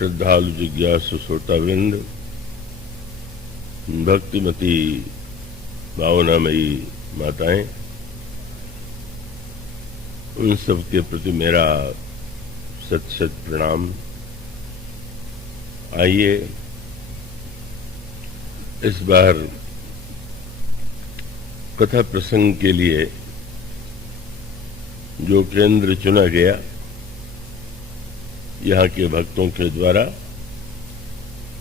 श्रद्धालु जिज्ञासु श्रोतावृंद, भक्तिमती भावनामयी माताएं, उन सब के प्रति मेरा सत सत प्रणाम। आइए इस बार कथा प्रसंग के लिए जो केंद्र चुना गया यहाँ के भक्तों के द्वारा,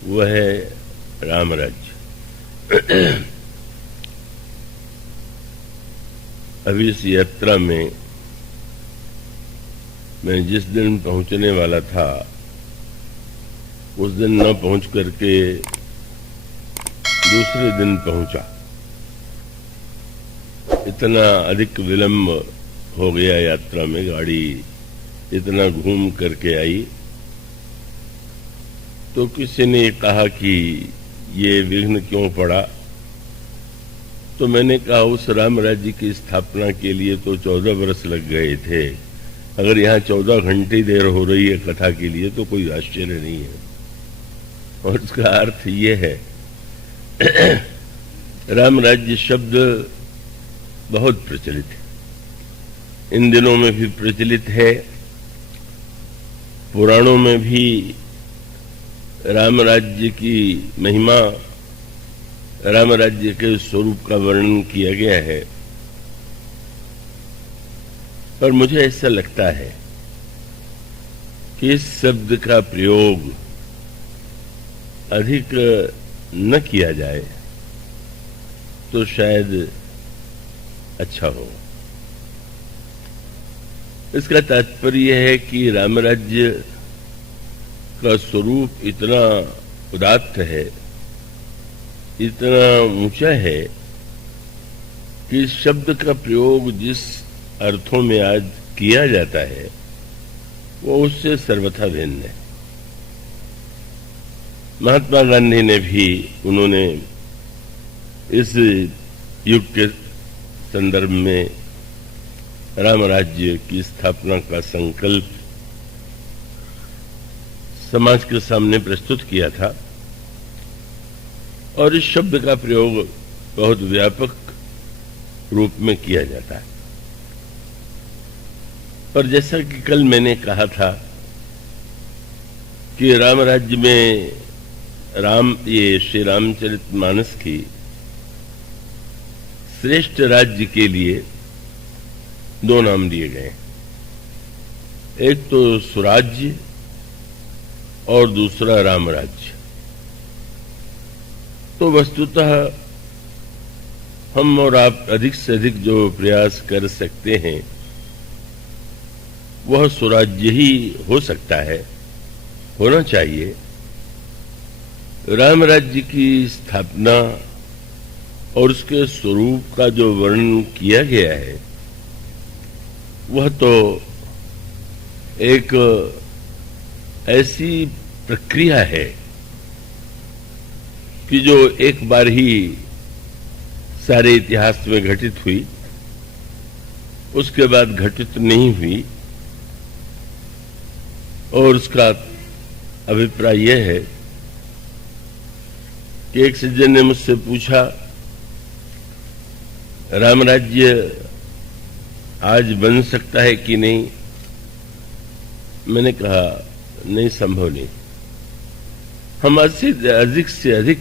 वह है राम राज्य। अभी इस यात्रा में मैं जिस दिन पहुंचने वाला था उस दिन न पहुंच करके दूसरे दिन पहुंचा। इतना अधिक विलंब हो गया यात्रा में, गाड़ी इतना घूम करके आई। तो किसी ने कहा कि ये विघ्न क्यों पड़ा, तो मैंने कहा उस राम राज्य की स्थापना के लिए तो 14 वर्ष लग गए थे। अगर यहाँ 14 घंटे देर हो रही है कथा के लिए तो कोई आश्चर्य नहीं है। और इसका अर्थ ये है राम राज्य शब्द बहुत प्रचलित है, इन दिनों में भी प्रचलित है। पुराणों में भी राम राज्य की महिमा, राम राज्य के स्वरूप का वर्णन किया गया है। पर मुझे ऐसा लगता है कि इस शब्द का प्रयोग अधिक न किया जाए तो शायद अच्छा हो। इसका तात्पर्य है कि राम राज्य का स्वरूप इतना उदात्त है, इतना ऊंचा है कि इस शब्द का प्रयोग जिस अर्थों में आज किया जाता है वो उससे सर्वथा भिन्न है। महात्मा गांधी ने भी, उन्होंने इस युग के संदर्भ में राम राज्य की स्थापना का संकल्प समाज के सामने प्रस्तुत किया था और इस शब्द का प्रयोग बहुत व्यापक रूप में किया जाता है। पर जैसा कि कल मैंने कहा था कि राम राज्य में ये श्री रामचरितमानस की श्रेष्ठ राज्य के लिए 2 नाम दिए गए, एक तो सुराज्य और दूसरा राम राज्य। तो वस्तुतः हम और आप अधिक से अधिक जो प्रयास कर सकते हैं वह सुराज्य ही हो सकता है, होना चाहिए। राम राज्य की स्थापना और उसके स्वरूप का जो वर्णन किया गया है वह तो एक ऐसी प्रक्रिया है कि जो एक बार ही सारे इतिहास में घटित हुई, उसके बाद घटित नहीं हुई। और उसका अभिप्राय यह है कि एक सज्जन ने मुझसे पूछा, राम राज्य आज बन सकता है कि नहीं? मैंने कहा नहीं, संभव नहीं। हम अधिक से अधिक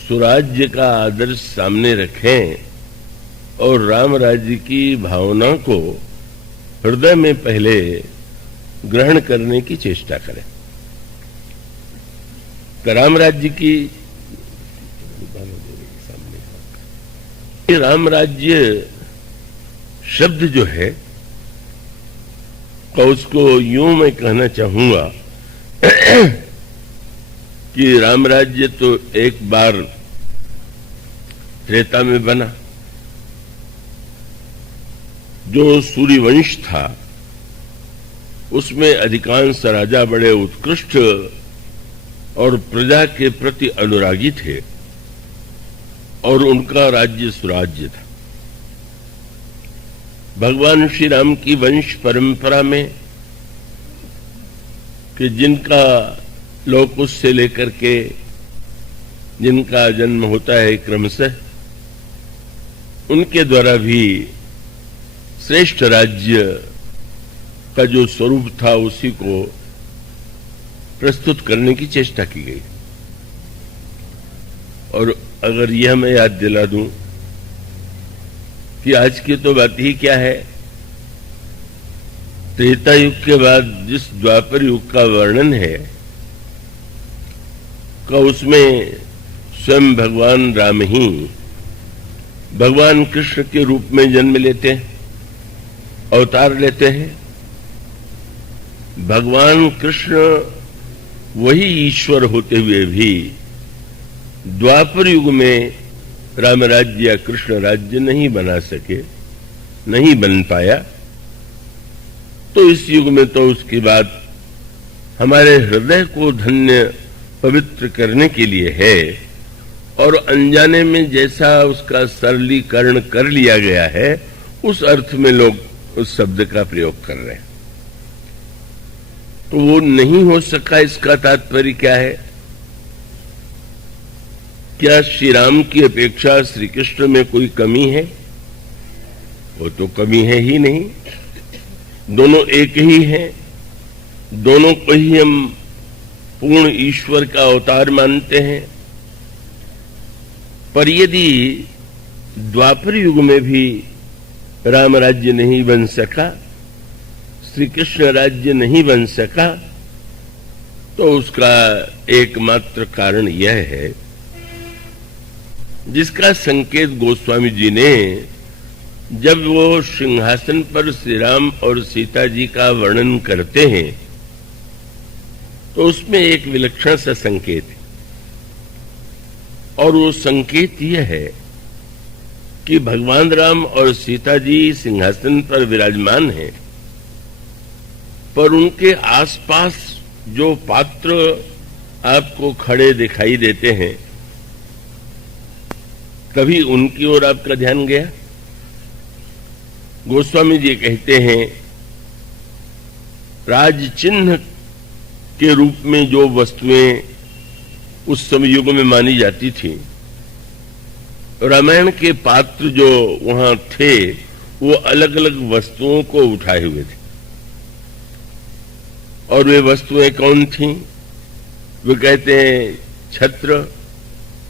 सुराज्य का आदर्श सामने रखें और राम राज्य की भावना को हृदय में पहले ग्रहण करने की चेष्टा करें। राम राज्य की राम राज्य शब्द जो है तो उसको यूं मैं कहना चाहूंगा कि राम राज्य तो एक बार त्रेता में बना। जो सूर्यवंश था उसमें अधिकांश राजा बड़े उत्कृष्ट और प्रजा के प्रति अनुरागी थे और उनका राज्य सुराज्य था। भगवान श्री राम की वंश परंपरा में कि जिनका लोकुश से लेकर के जिनका जन्म होता है क्रमशः, उनके द्वारा भी श्रेष्ठ राज्य का जो स्वरूप था उसी को प्रस्तुत करने की चेष्टा की गई। और अगर यह मैं याद दिला दूं कि आज की तो बात ही क्या है, त्रेता युग के बाद जिस द्वापर युग का वर्णन है का उसमें स्वयं भगवान राम ही भगवान कृष्ण के रूप में जन्म लेते हैं, अवतार लेते हैं। भगवान कृष्ण वही ईश्वर होते हुए भी द्वापर युग में राम राज्य या कृष्ण राज्य नहीं बना सके, नहीं बन पाया। तो इस युग में तो उसकी बात हमारे हृदय को धन्य पवित्र करने के लिए है, और अनजाने में जैसा उसका सरलीकरण कर लिया गया है उस अर्थ में लोग उस शब्द का प्रयोग कर रहे हैं। तो वो नहीं हो सका, इसका तात्पर्य क्या है? क्या श्री राम की अपेक्षा श्री कृष्ण में कोई कमी है? वो तो कमी है ही नहीं, दोनों एक ही हैं, दोनों को ही हम पूर्ण ईश्वर का अवतार मानते हैं। पर यदि द्वापर युग में भी राम राज्य नहीं बन सका, श्री कृष्ण राज्य नहीं बन सका, तो उसका एकमात्र कारण यह है, जिसका संकेत गोस्वामी जी ने जब वो सिंहासन पर श्री राम और सीता जी का वर्णन करते हैं तो उसमें एक विलक्षण सा संकेत है, और वो संकेत यह है कि भगवान राम और सीता जी सिंहासन पर विराजमान हैं, पर उनके आसपास जो पात्र आपको खड़े दिखाई देते हैं, कभी उनकी ओर आपका ध्यान गया? गोस्वामी जी कहते हैं, राज चिन्ह के रूप में जो वस्तुएं उस समय युग में मानी जाती थी, रामायण के पात्र जो वहां थे वो अलग अलग वस्तुओं को उठाए हुए थे। और वे वस्तुएं कौन थीं? वे कहते हैं छत्र,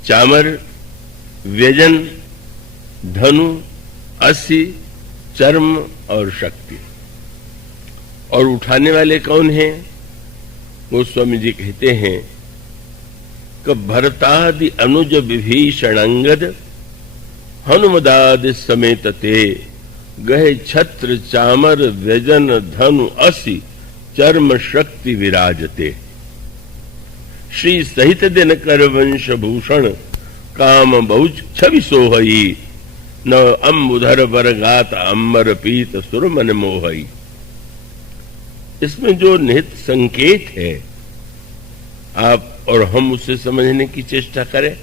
चामर, व्यजन, धनु, अस्सी, चर्म और शक्ति। और उठाने वाले कौन हैं? गोस्वामी जी कहते हैं कि भरतादि अनुज विभीषण अंगद हनुमदादि समेत ते गहे छत्र चामर व्यजन धनु अस्सी चर्म शक्ति विराजते। श्री सहित दिन कर वंश भूषण काम बहुज छवि सोहई न अम्बुधर बरगात अम्बर पीत सुरमन मोहई। इसमें जो निहित संकेत है आप और हम उसे समझने की चेष्टा करें,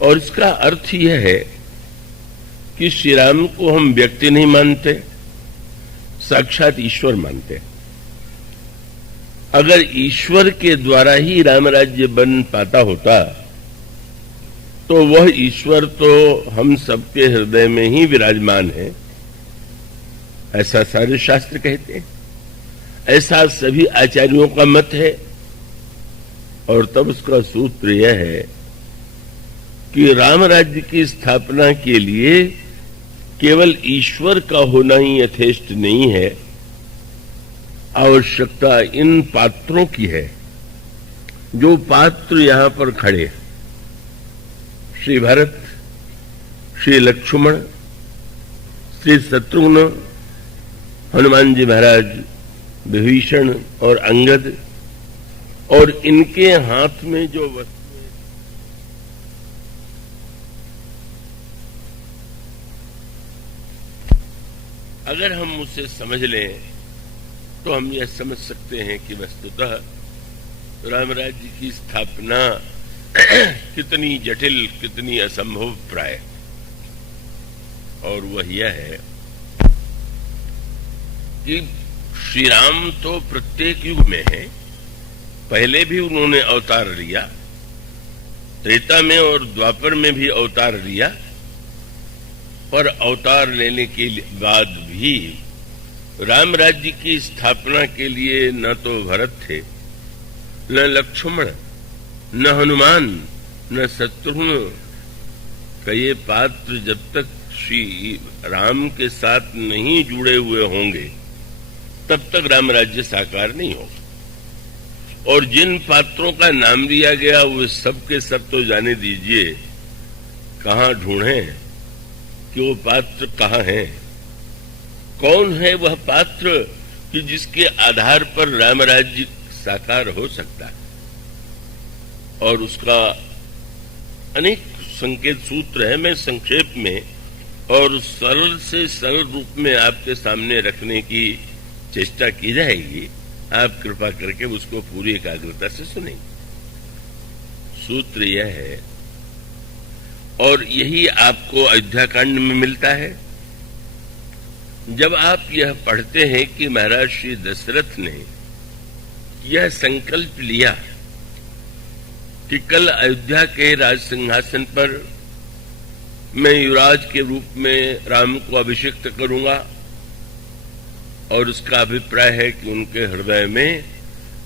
और इसका अर्थ यह है कि श्री राम को हम व्यक्ति नहीं मानते, साक्षात ईश्वर मानते। अगर ईश्वर के द्वारा ही राम राज्य बन पाता होता तो वह ईश्वर तो हम सबके हृदय में ही विराजमान है, ऐसा सारे शास्त्र कहते हैं, ऐसा सभी आचार्यों का मत है। और तब उसका सूत्र यह है कि राम राज्य की स्थापना के लिए केवल ईश्वर का होना ही यथेष्ट नहीं है, आवश्यकता इन पात्रों की है। जो पात्र यहां पर खड़े, श्री भरत, श्री लक्ष्मण, श्री शत्रुघ्न, हनुमान जी महाराज, विभीषण और अंगद, और इनके हाथ में जो वस्तुएं, अगर हम उसे समझ लें तो हम यह समझ सकते हैं कि वस्तुतः राम राज्य की स्थापना कितनी जटिल, कितनी असंभव प्राय। और वह यह है कि श्री राम तो प्रत्येक युग में है। पहले भी उन्होंने अवतार लिया, त्रेता में और द्वापर में भी अवतार लिया, पर अवतार लेने के बाद भी राम राज्य की स्थापना के लिए न तो भरत थे, न लक्ष्मण, न हनुमान, न शत्रुघ्न का ये पात्र जब तक श्री राम के साथ नहीं जुड़े हुए होंगे तब तक राम राज्य साकार नहीं होगा। और जिन पात्रों का नाम दिया गया वो सब के सब तो जाने दीजिए, कहां ढूंढें कि वो पात्र कहां है। कौन है वह पात्र कि जिसके आधार पर राम राज्य साकार हो सकता है। और उसका अनेक संकेत सूत्र है। मैं संक्षेप में और सरल से सरल रूप में आपके सामने रखने की चेष्टा की जाएगी। आप कृपा करके उसको पूरी एकाग्रता से सुनेंगे। सूत्र यह है, और यही आपको अयोध्या कांड में मिलता है। जब आप यह पढ़ते हैं कि महाराज श्री दशरथ ने यह संकल्प लिया कि कल अयोध्या के राज सिंहासन पर मैं युवराज के रूप में राम को अभिषिक्त करूंगा, और उसका अभिप्राय है कि उनके हृदय में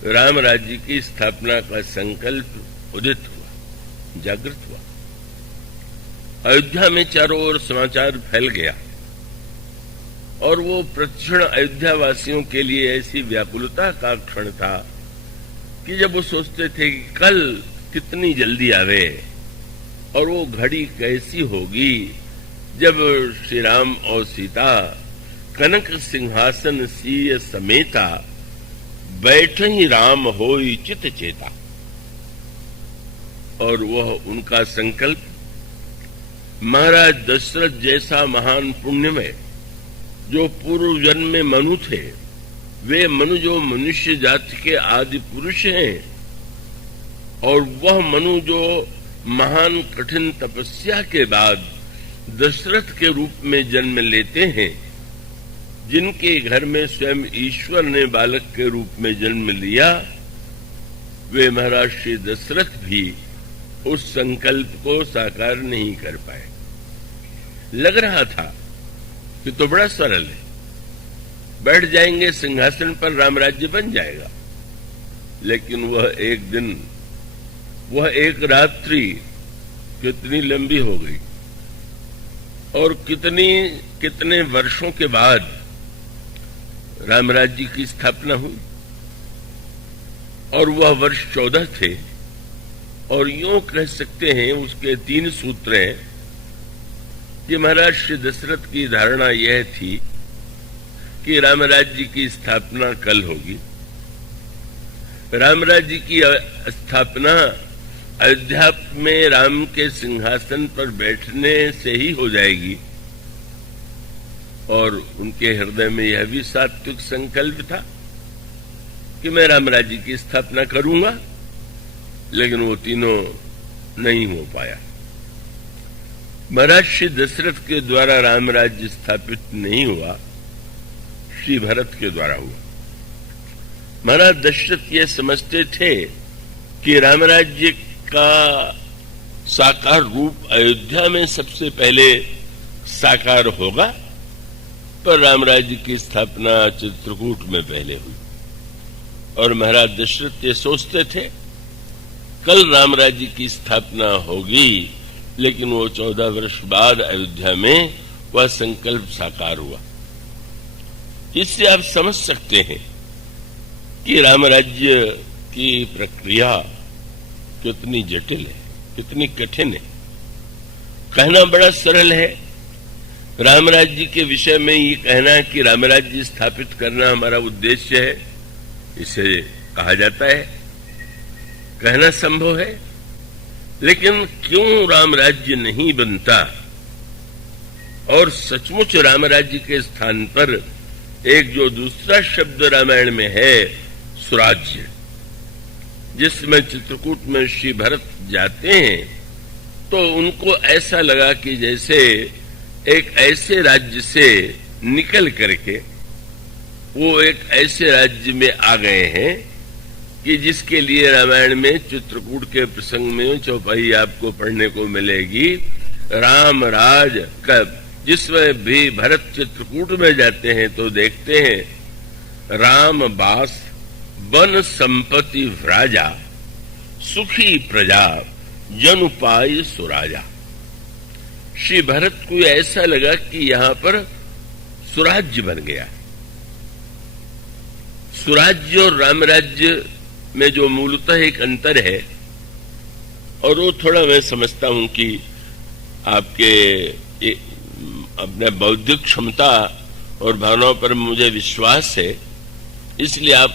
राम राज्य की स्थापना का संकल्प उदित हुआ, जागृत हुआ। अयोध्या में चारों ओर समाचार फैल गया और वो प्रतिक्षण अयोध्या वासियों के लिए ऐसी व्याकुलता का क्षण था कि जब वो सोचते थे कि कल कितनी जल्दी आवे, और वो घड़ी कैसी होगी जब श्री राम और सीता कनक सिंहासन सीय समेता बैठहि राम होई चित चेता। और वह उनका संकल्प महाराज दशरथ जैसा महान पुण्यमय जो पूर्व जन्म में मनु थे, वे मनु जो मनुष्य जाति के आदि पुरुष हैं, और वह मनु जो महान कठिन तपस्या के बाद दशरथ के रूप में जन्म लेते हैं, जिनके घर में स्वयं ईश्वर ने बालक के रूप में जन्म लिया, वे महाराज श्री दशरथ भी उस संकल्प को साकार नहीं कर पाए। लग रहा था कि तो बड़ा सरल है, बैठ जाएंगे सिंहासन पर, राम राज्य बन जाएगा। लेकिन वह एक दिन, वह एक रात्रि कितनी लंबी हो गई, और कितने वर्षों के बाद राम राज्य की स्थापना हुई। और वह वर्ष 14 थे। और यूं कह सकते हैं उसके 3 सूत्र हैं कि महाराज श्री दशरथ की धारणा यह थी कि राम राज्य की स्थापना कल होगी। राम राज्य की स्थापना अयोध्या में राम के सिंहासन पर बैठने से ही हो जाएगी। और उनके हृदय में यह भी सात्विक संकल्प था कि मैं राम राज्य की स्थापना करूंगा, लेकिन वो तीनों नहीं हो पाया। महाराज श्री दशरथ के द्वारा राम राज्य स्थापित नहीं हुआ, श्री भरत के द्वारा हुआ। महाराज दशरथ ये समझते थे कि राम राज्य का साकार रूप अयोध्या में सबसे पहले साकार होगा, पर राम राज्य की स्थापना चित्रकूट में पहले हुई। और महाराज दशरथ ये सोचते थे कल राम राज्य की स्थापना होगी, लेकिन वो 14 वर्ष बाद अयोध्या में वह संकल्प साकार हुआ। इससे आप समझ सकते हैं कि राम राज्य की प्रक्रिया कितनी जटिल है, कितनी कठिन है। कहना बड़ा सरल है, राम राज्य के विषय में ये कहना कि राम राज्य स्थापित करना हमारा उद्देश्य है, इसे कहा जाता है, कहना संभव है। लेकिन क्यों राम राज्य नहीं बनता, और सचमुच राम राज्य के स्थान पर एक जो दूसरा शब्द रामायण में है, स्वराज्य, जिसमें चित्रकूट में श्री भरत जाते हैं तो उनको ऐसा लगा कि जैसे एक ऐसे राज्य से निकल करके वो एक ऐसे राज्य में आ गए हैं कि जिसके लिए रामायण में चित्रकूट के प्रसंग में चौपाई आपको पढ़ने को मिलेगी। राम राज कब, जिसमें भी भरत चित्रकूट में जाते हैं तो देखते हैं राम बास वन संपत्ति व्राजा, सुखी प्रजा जन पाई सुराजा। श्री भरत को ऐसा लगा कि यहां पर सुराज्य बन गया। सुराज्य और रामराज्य में जो मूलतः एक अंतर है, और वो थोड़ा मैं समझता हूं कि आपके अपने बौद्धिक क्षमता और भावनाओं पर मुझे विश्वास है, इसलिए आप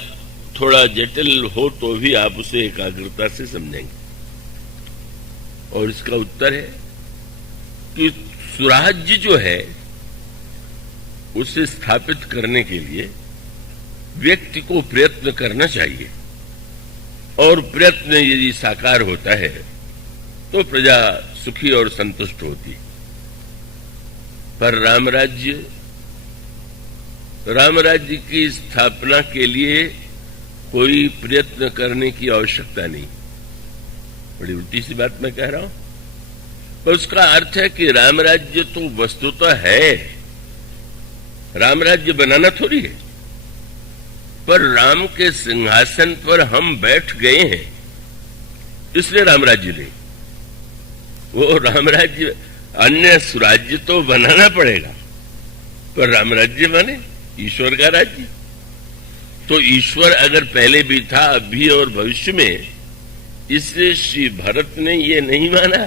थोड़ा जटिल हो तो भी आप उसे एकाग्रता से समझेंगे। और इसका उत्तर है कि सुराज्य जो है उसे स्थापित करने के लिए व्यक्ति को प्रयत्न करना चाहिए, और प्रयत्न यदि साकार होता है तो प्रजा सुखी और संतुष्ट होती। पर रामराज्य की स्थापना के लिए कोई प्रयत्न करने की आवश्यकता नहीं। बड़ी उल्टी सी बात मैं कह रहा हूं, पर उसका अर्थ है कि रामराज्य तो वस्तुतः है, रामराज्य बनाना थोड़ी है, पर राम के सिंहासन पर हम बैठ गए हैं इसलिए रामराज्य नहीं। वो रामराज्य, अन्य सुराज्य तो बनाना पड़ेगा, पर रामराज्य माने ईश्वर का राज्य। तो ईश्वर अगर पहले भी था, अभी और भविष्य में, इसलिए श्री भरत ने ये नहीं माना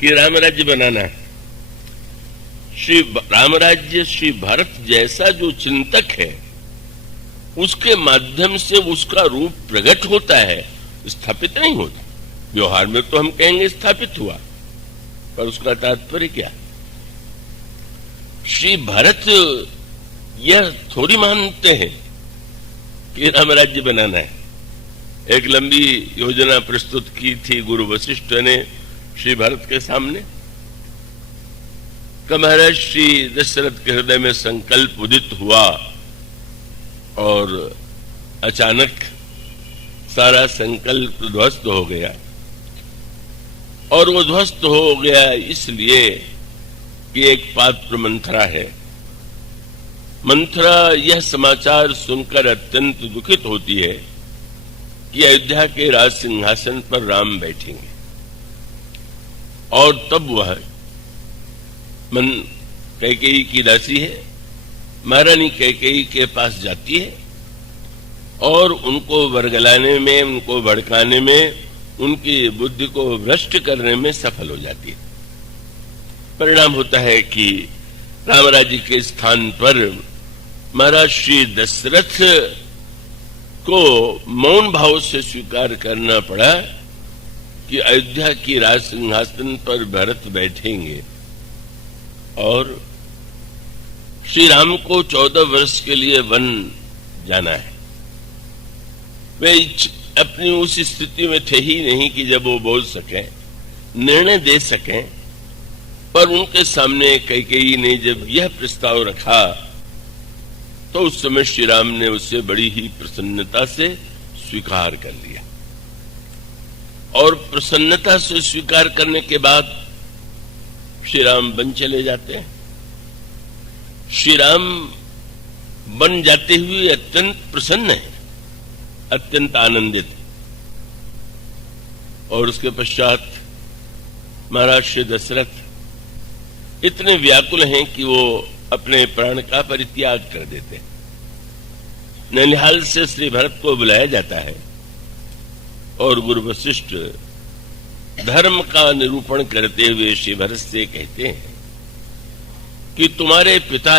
कि रामराज्य बनाना। श्री रामराज्य श्री भरत जैसा जो चिंतक है उसके माध्यम से उसका रूप प्रकट होता है, स्थापित नहीं होता। व्यवहार में तो हम कहेंगे स्थापित हुआ, पर उसका तात्पर्य क्या? श्री भरत यह थोड़ी मानते हैं कि रामराज्य बनाना है। एक लंबी योजना प्रस्तुत की थी गुरु वशिष्ठ ने श्री भरत के सामने। कि महाराज श्री दशरथ के हृदय में संकल्प उदित हुआ और अचानक सारा संकल्प ध्वस्त हो गया, और वो ध्वस्त हो गया इसलिए कि एक पात्र मंथरा है। मंथरा यह समाचार सुनकर अत्यंत दुखित होती है कि अयोध्या के राज सिंहासन पर राम बैठेंगे, और तब वह कैकेयी की दासी है, महारानी कैकेयी के पास जाती है और उनको वर्गलाने में, उनको भड़काने में, उनकी बुद्धि को भ्रष्ट करने में सफल हो जाती है। परिणाम होता है कि रामराज्य के स्थान पर महाराज श्री दशरथ को मौन भाव से स्वीकार करना पड़ा कि अयोध्या की राज सिंहासन पर भरत बैठेंगे, और श्री राम को 14 वर्ष के लिए वन जाना है। वे अपनी उस स्थिति में थे ही नहीं कि जब वो बोल सकें, निर्णय दे सकें, पर उनके सामने कैकेयी ने जब यह प्रस्ताव रखा तो उस समय श्री राम ने उसे बड़ी ही प्रसन्नता से स्वीकार कर लिया। और प्रसन्नता से स्वीकार करने के बाद श्री राम वन चले जाते हैं। श्री राम वन जाते हुए अत्यंत प्रसन्न है, अत्यंत आनंदित। और उसके पश्चात महाराज श्री दशरथ इतने व्याकुल हैं कि वो अपने प्राण का परित्याग कर देते हैं। ननिहाल से श्री भरत को बुलाया जाता है और गुरु वशिष्ठ धर्म का निरूपण करते हुए श्री भरत से कहते हैं कि तुम्हारे पिता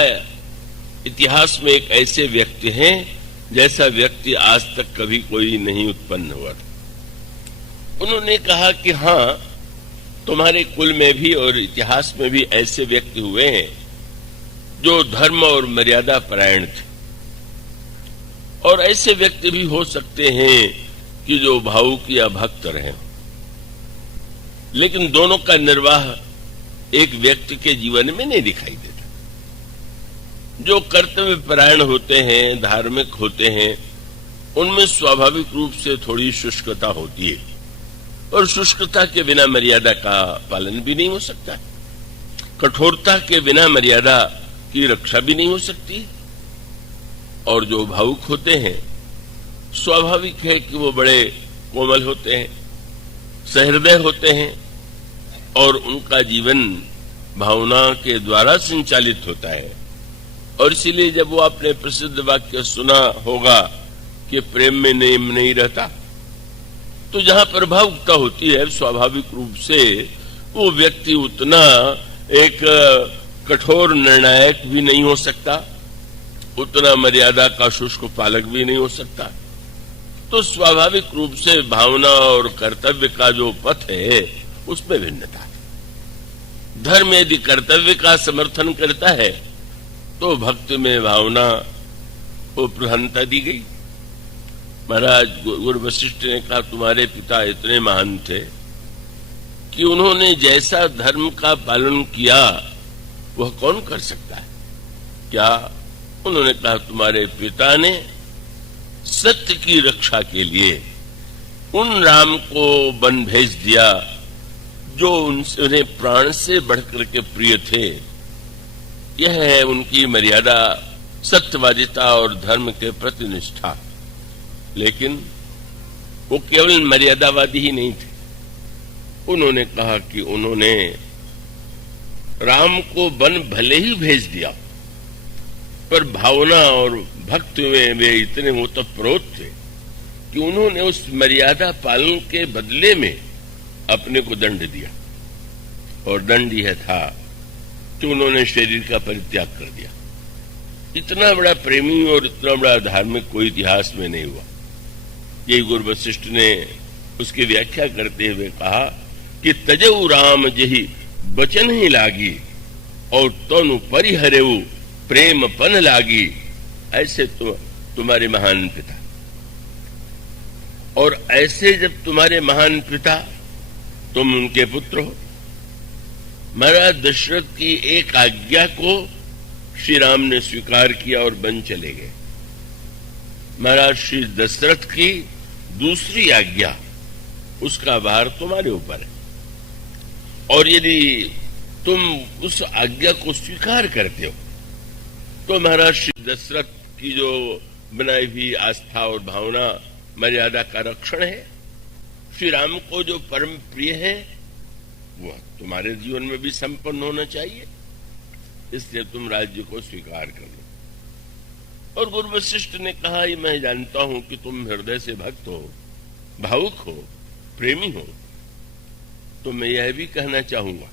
इतिहास में एक ऐसे व्यक्ति हैं जैसा व्यक्ति आज तक कभी कोई नहीं उत्पन्न हुआ था। उन्होंने कहा कि हां, तुम्हारे कुल में भी और इतिहास में भी ऐसे व्यक्ति हुए हैं जो धर्म और मर्यादा परायण थे, और ऐसे व्यक्ति भी हो सकते हैं कि जो भावुक या भक्त रहे। लेकिन दोनों का निर्वाह एक व्यक्ति के जीवन में नहीं दिखाई देता। जो कर्तव्य परायण होते हैं, धार्मिक होते हैं, उनमें स्वाभाविक रूप से थोड़ी शुष्कता होती है, और शुष्कता के बिना मर्यादा का पालन भी नहीं हो सकता। कठोरता के बिना मर्यादा की रक्षा भी नहीं हो सकती। और जो भावुक होते हैं, स्वाभाविक है कि वो बड़े कोमल होते हैं, सहृदय होते हैं, और उनका जीवन भावना के द्वारा संचालित होता है। और इसीलिए जब वो आपने प्रसिद्ध वाक्य सुना होगा कि प्रेम में नेम नहीं रहता, तो जहां पर भावुकता होती है, स्वाभाविक रूप से वो व्यक्ति उतना एक कठोर निर्णायक भी नहीं हो सकता, उतना मर्यादा का शुष्क पालक भी नहीं हो सकता। तो स्वाभाविक रूप से भावना और कर्तव्य का जो पथ है, उसमें भिन्नता है। धर्म यदि कर्तव्य का समर्थन करता है, तो भक्ति में भावना को प्रधानता दी गई। महाराज गुरु वशिष्ठ ने कहा, तुम्हारे पिता इतने महान थे कि उन्होंने जैसा धर्म का पालन किया वह कौन कर सकता है। क्या? उन्होंने कहा, तुम्हारे पिता ने सत्य की रक्षा के लिए उन राम को वन भेज दिया जो उन्हें प्राण से बढ़कर के प्रिय थे। यह है उनकी मर्यादा, सत्यवादिता और धर्म के प्रति निष्ठा। लेकिन वो केवल मर्यादावादी ही नहीं थे। उन्होंने कहा कि उन्होंने राम को वन भले ही भेज दिया, पर भावना और भक्ति में वे इतने ओतप्रोत थे कि उन्होंने उस मर्यादा पालन के बदले में अपने को दंड दिया। और दंड यह था कि उन्होंने शरीर का परित्याग कर दिया। इतना बड़ा प्रेमी और इतना बड़ा धार्मिक कोई इतिहास में नहीं हुआ। यही गुरु वशिष्ठ ने उसकी व्याख्या करते हुए कहा कि तजऊ राम जही बचन ही लागी, और तनु परिहरेऊ प्रेम पन लागी। ऐसे तो तुम्हारे महान पिता, और ऐसे जब तुम्हारे महान पिता, तुम उनके पुत्र हो। महाराज दशरथ की एक आज्ञा को श्री राम ने स्वीकार किया और वन चले गए। महाराज श्री दशरथ की दूसरी आज्ञा, उसका भार तुम्हारे ऊपर है। और यदि तुम उस आज्ञा को स्वीकार करते हो, तो महाराज श्री दशरथ की जो बनाई हुई आस्था और भावना, मर्यादा का रक्षण है, श्री राम को जो परम प्रिय है, वह तुम्हारे जीवन में भी संपन्न होना चाहिए। इसलिए तुम राज्य को स्वीकार कर लो। और गुरु वशिष्ठ ने कहा, ये मैं जानता हूं कि तुम हृदय से भक्त हो, भावुक हो, प्रेमी हो। तो मैं यह भी कहना चाहूंगा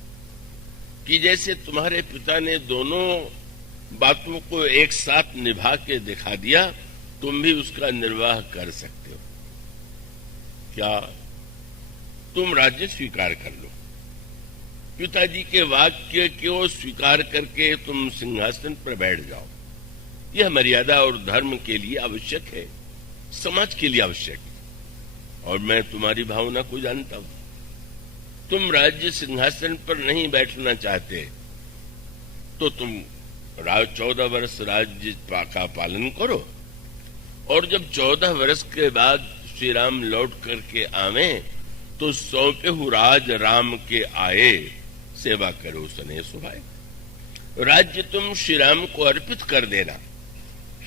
कि जैसे तुम्हारे पिता ने दोनों बातों को एक साथ निभा के दिखा दिया, तुम भी उसका निर्वाह कर सकते हो। क्या? तुम राज्य स्वीकार कर लो। पिताजी के वाक्य को स्वीकार करके तुम सिंहासन पर बैठ जाओ। यह मर्यादा और धर्म के लिए आवश्यक है, समाज के लिए आवश्यक है। और मैं तुम्हारी भावना को जानता हूं। तुम राज्य सिंहासन पर नहीं बैठना चाहते, तो तुम 14 वर्ष राज्य का पालन करो, और जब 14 वर्ष के बाद श्री राम लौट करके आवे, तो सौंपे राज राम के आए, सेवा करो सने सुभाए। राज्य तुम श्री राम को अर्पित कर देना,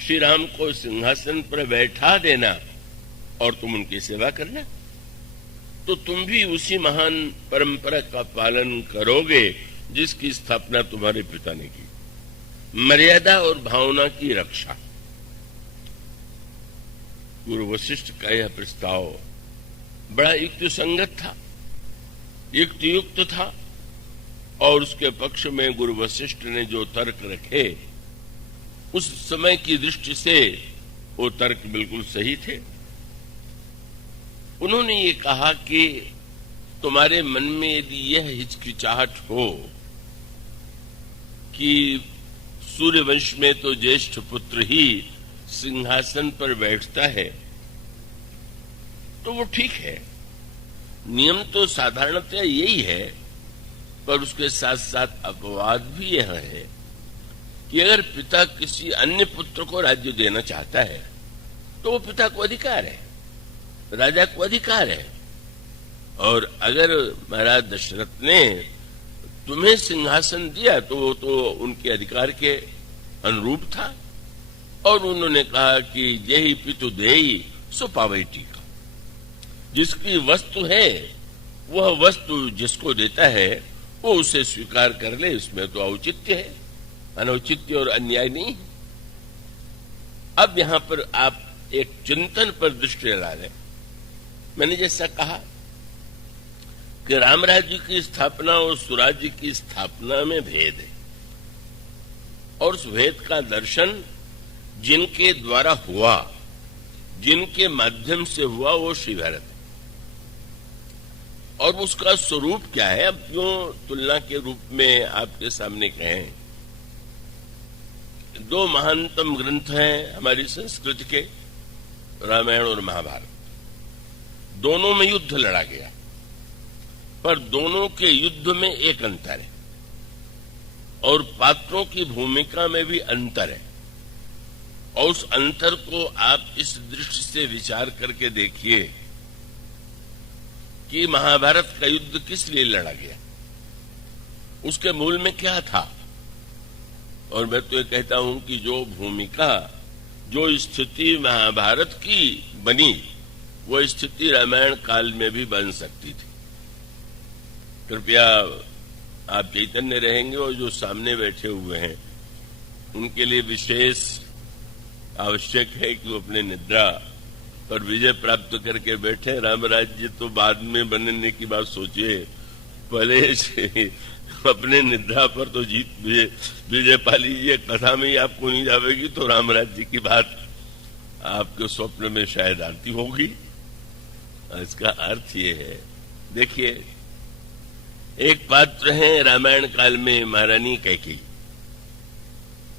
श्री राम को सिंहासन पर बैठा देना, और तुम उनकी सेवा करना, तो तुम भी उसी महान परंपरा का पालन करोगे जिसकी स्थापना तुम्हारे पिता ने की। मर्यादा और भावना की रक्षा। गुरु वशिष्ठ का यह प्रस्ताव बड़ा युक्त संगत था, युक्त था, और उसके पक्ष में गुरु वशिष्ठ ने जो तर्क रखे, उस समय की दृष्टि से वो तर्क बिल्कुल सही थे। उन्होंने ये कहा कि तुम्हारे मन में यदि यह हिचकिचाहट हो कि सूर्यवंश में तो ज्येष्ठ पुत्र ही सिंहासन पर बैठता है, तो वो ठीक है। नियम तो साधारणतः यही है, पर उसके साथ साथ अपवाद भी यह है कि अगर पिता किसी अन्य पुत्र को राज्य देना चाहता है तो वो पिता को अधिकार है, राजा को अधिकार है। और अगर महाराज दशरथ ने तुम्हें सिंहासन दिया तो वो तो उनके अधिकार के अनुरूप था। और उन्होंने कहा कि यही पितु देई सो पावई टीका, जिसकी वस्तु है वह वस्तु जिसको देता है वो उसे स्वीकार कर ले, इसमें तो औचित्य है, अनौचित्य और अन्याय नहीं। अब यहां पर आप एक चिंतन पर दृष्टि डाल रहे। मैंने जैसा कहा कि राम राज्य की स्थापना और स्वराज्य की स्थापना में भेद है, और उस भेद का दर्शन जिनके द्वारा हुआ, जिनके माध्यम से हुआ, वो श्री भारत है। और उसका स्वरूप क्या है, अब क्यों तुलना के रूप में आपके सामने कहें। दो महानतम ग्रंथ हैं हमारी संस्कृति के, रामायण और महाभारत। दोनों में युद्ध लड़ा गया, पर दोनों के युद्ध में एक अंतर है, और पात्रों की भूमिका में भी अंतर है। और उस अंतर को आप इस दृष्टि से विचार करके देखिए कि महाभारत का युद्ध किस लिए लड़ा गया, उसके मूल में क्या था। और मैं तो ये कहता हूं कि जो भूमिका, जो स्थिति महाभारत की बनी, वो स्थिति रामायण काल में भी बन सकती थी। कृपया आप चैतन्य रहेंगे, और जो सामने बैठे हुए हैं उनके लिए विशेष आवश्यक है कि वो अपने निद्रा पर विजय प्राप्त करके बैठे। राम राज्य तो बाद में बनने की बात सोचिए, पहले से अपने निद्रा पर तो जीत विजय पा लीजिए। कथा में ही आपको नहीं जाएगी तो राम राज्य की बात आपके स्वप्न में शायद आती होगी। इसका अर्थ ये है, देखिए, एक पात्र है रामायण काल में महारानी कैकेयी,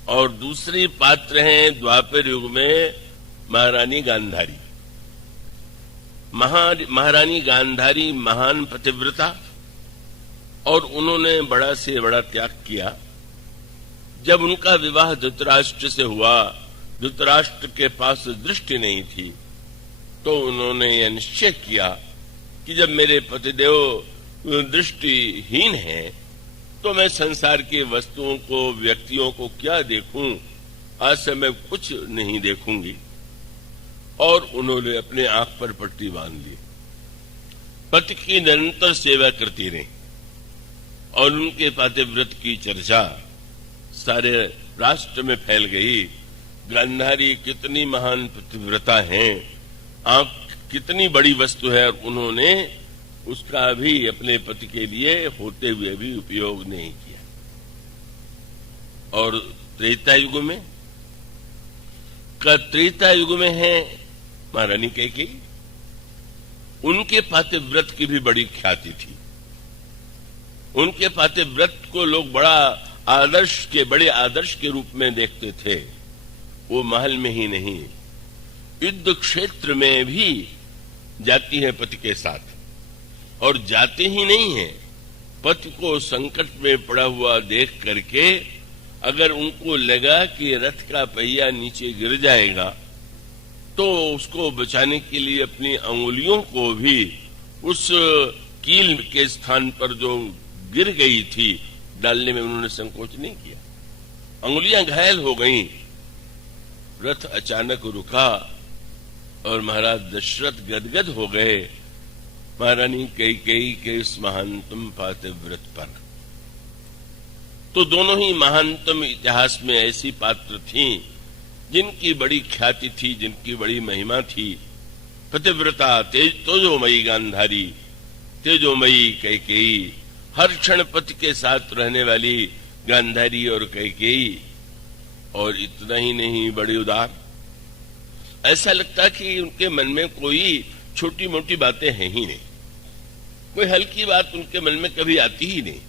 और दूसरी पात्र हैं द्वापर युग में महारानी गांधारी। महारानी गांधारी महान पतिव्रता, और उन्होंने बड़ा से बड़ा त्याग किया। जब उनका विवाह धृतराष्ट्र से हुआ, धृतराष्ट्र के पास दृष्टि नहीं थी, तो उन्होंने यह निश्चय किया कि जब मेरे पतिदेव दृष्टिहीन हैं तो मैं संसार की वस्तुओं को, व्यक्तियों को क्या देखूं, आज से मैं कुछ नहीं देखूंगी। और उन्होंने अपने आंख पर पट्टी बांध ली, पति की निरंतर सेवा करती रही, और उनके पातिव्रत की चर्चा सारे राष्ट्र में फैल गई। गांधारी कितनी महान पतिव्रता हैं, आंख कितनी बड़ी वस्तु है, और उन्होंने उसका भी अपने पति के लिए होते हुए भी उपयोग नहीं किया। और त्रेता युग में, त्रेता युग में है महारानी कैकेयी। उनके पातिव्रत की भी बड़ी ख्याति थी। उनके पातिव्रत को लोग बड़े आदर्श के रूप में देखते थे। वो महल में ही नहीं, युद्ध क्षेत्र में भी जाती है पति के साथ, और जाते ही नहीं है, पति को संकट में पड़ा हुआ देख करके अगर उनको लगा कि रथ का पहिया नीचे गिर जाएगा तो उसको बचाने के लिए अपनी अंगुलियों को भी उस कील के स्थान पर जो गिर गई थी डालने में उन्होंने संकोच नहीं किया। अंगुलियां घायल हो गईं, रथ अचानक रुका और महाराज दशरथ गदगद हो गए महारानी कैकेयी के इस महानतम पातिव्रत पर। तो दोनों ही महानतम इतिहास में ऐसी पात्र थीं जिनकी बड़ी ख्याति थी, जिनकी बड़ी महिमा थी। पतिव्रता तेजोमयी गांधारी, तेजोमयी कैकेयी, हर क्षण पति के साथ रहने वाली गांधारी और कैकेयी, और इतना ही नहीं, बड़ी उदार। ऐसा लगता कि उनके मन में कोई छोटी मोटी बातें हैं ही नहीं, कोई हल्की बात उनके मन में कभी आती ही नहीं,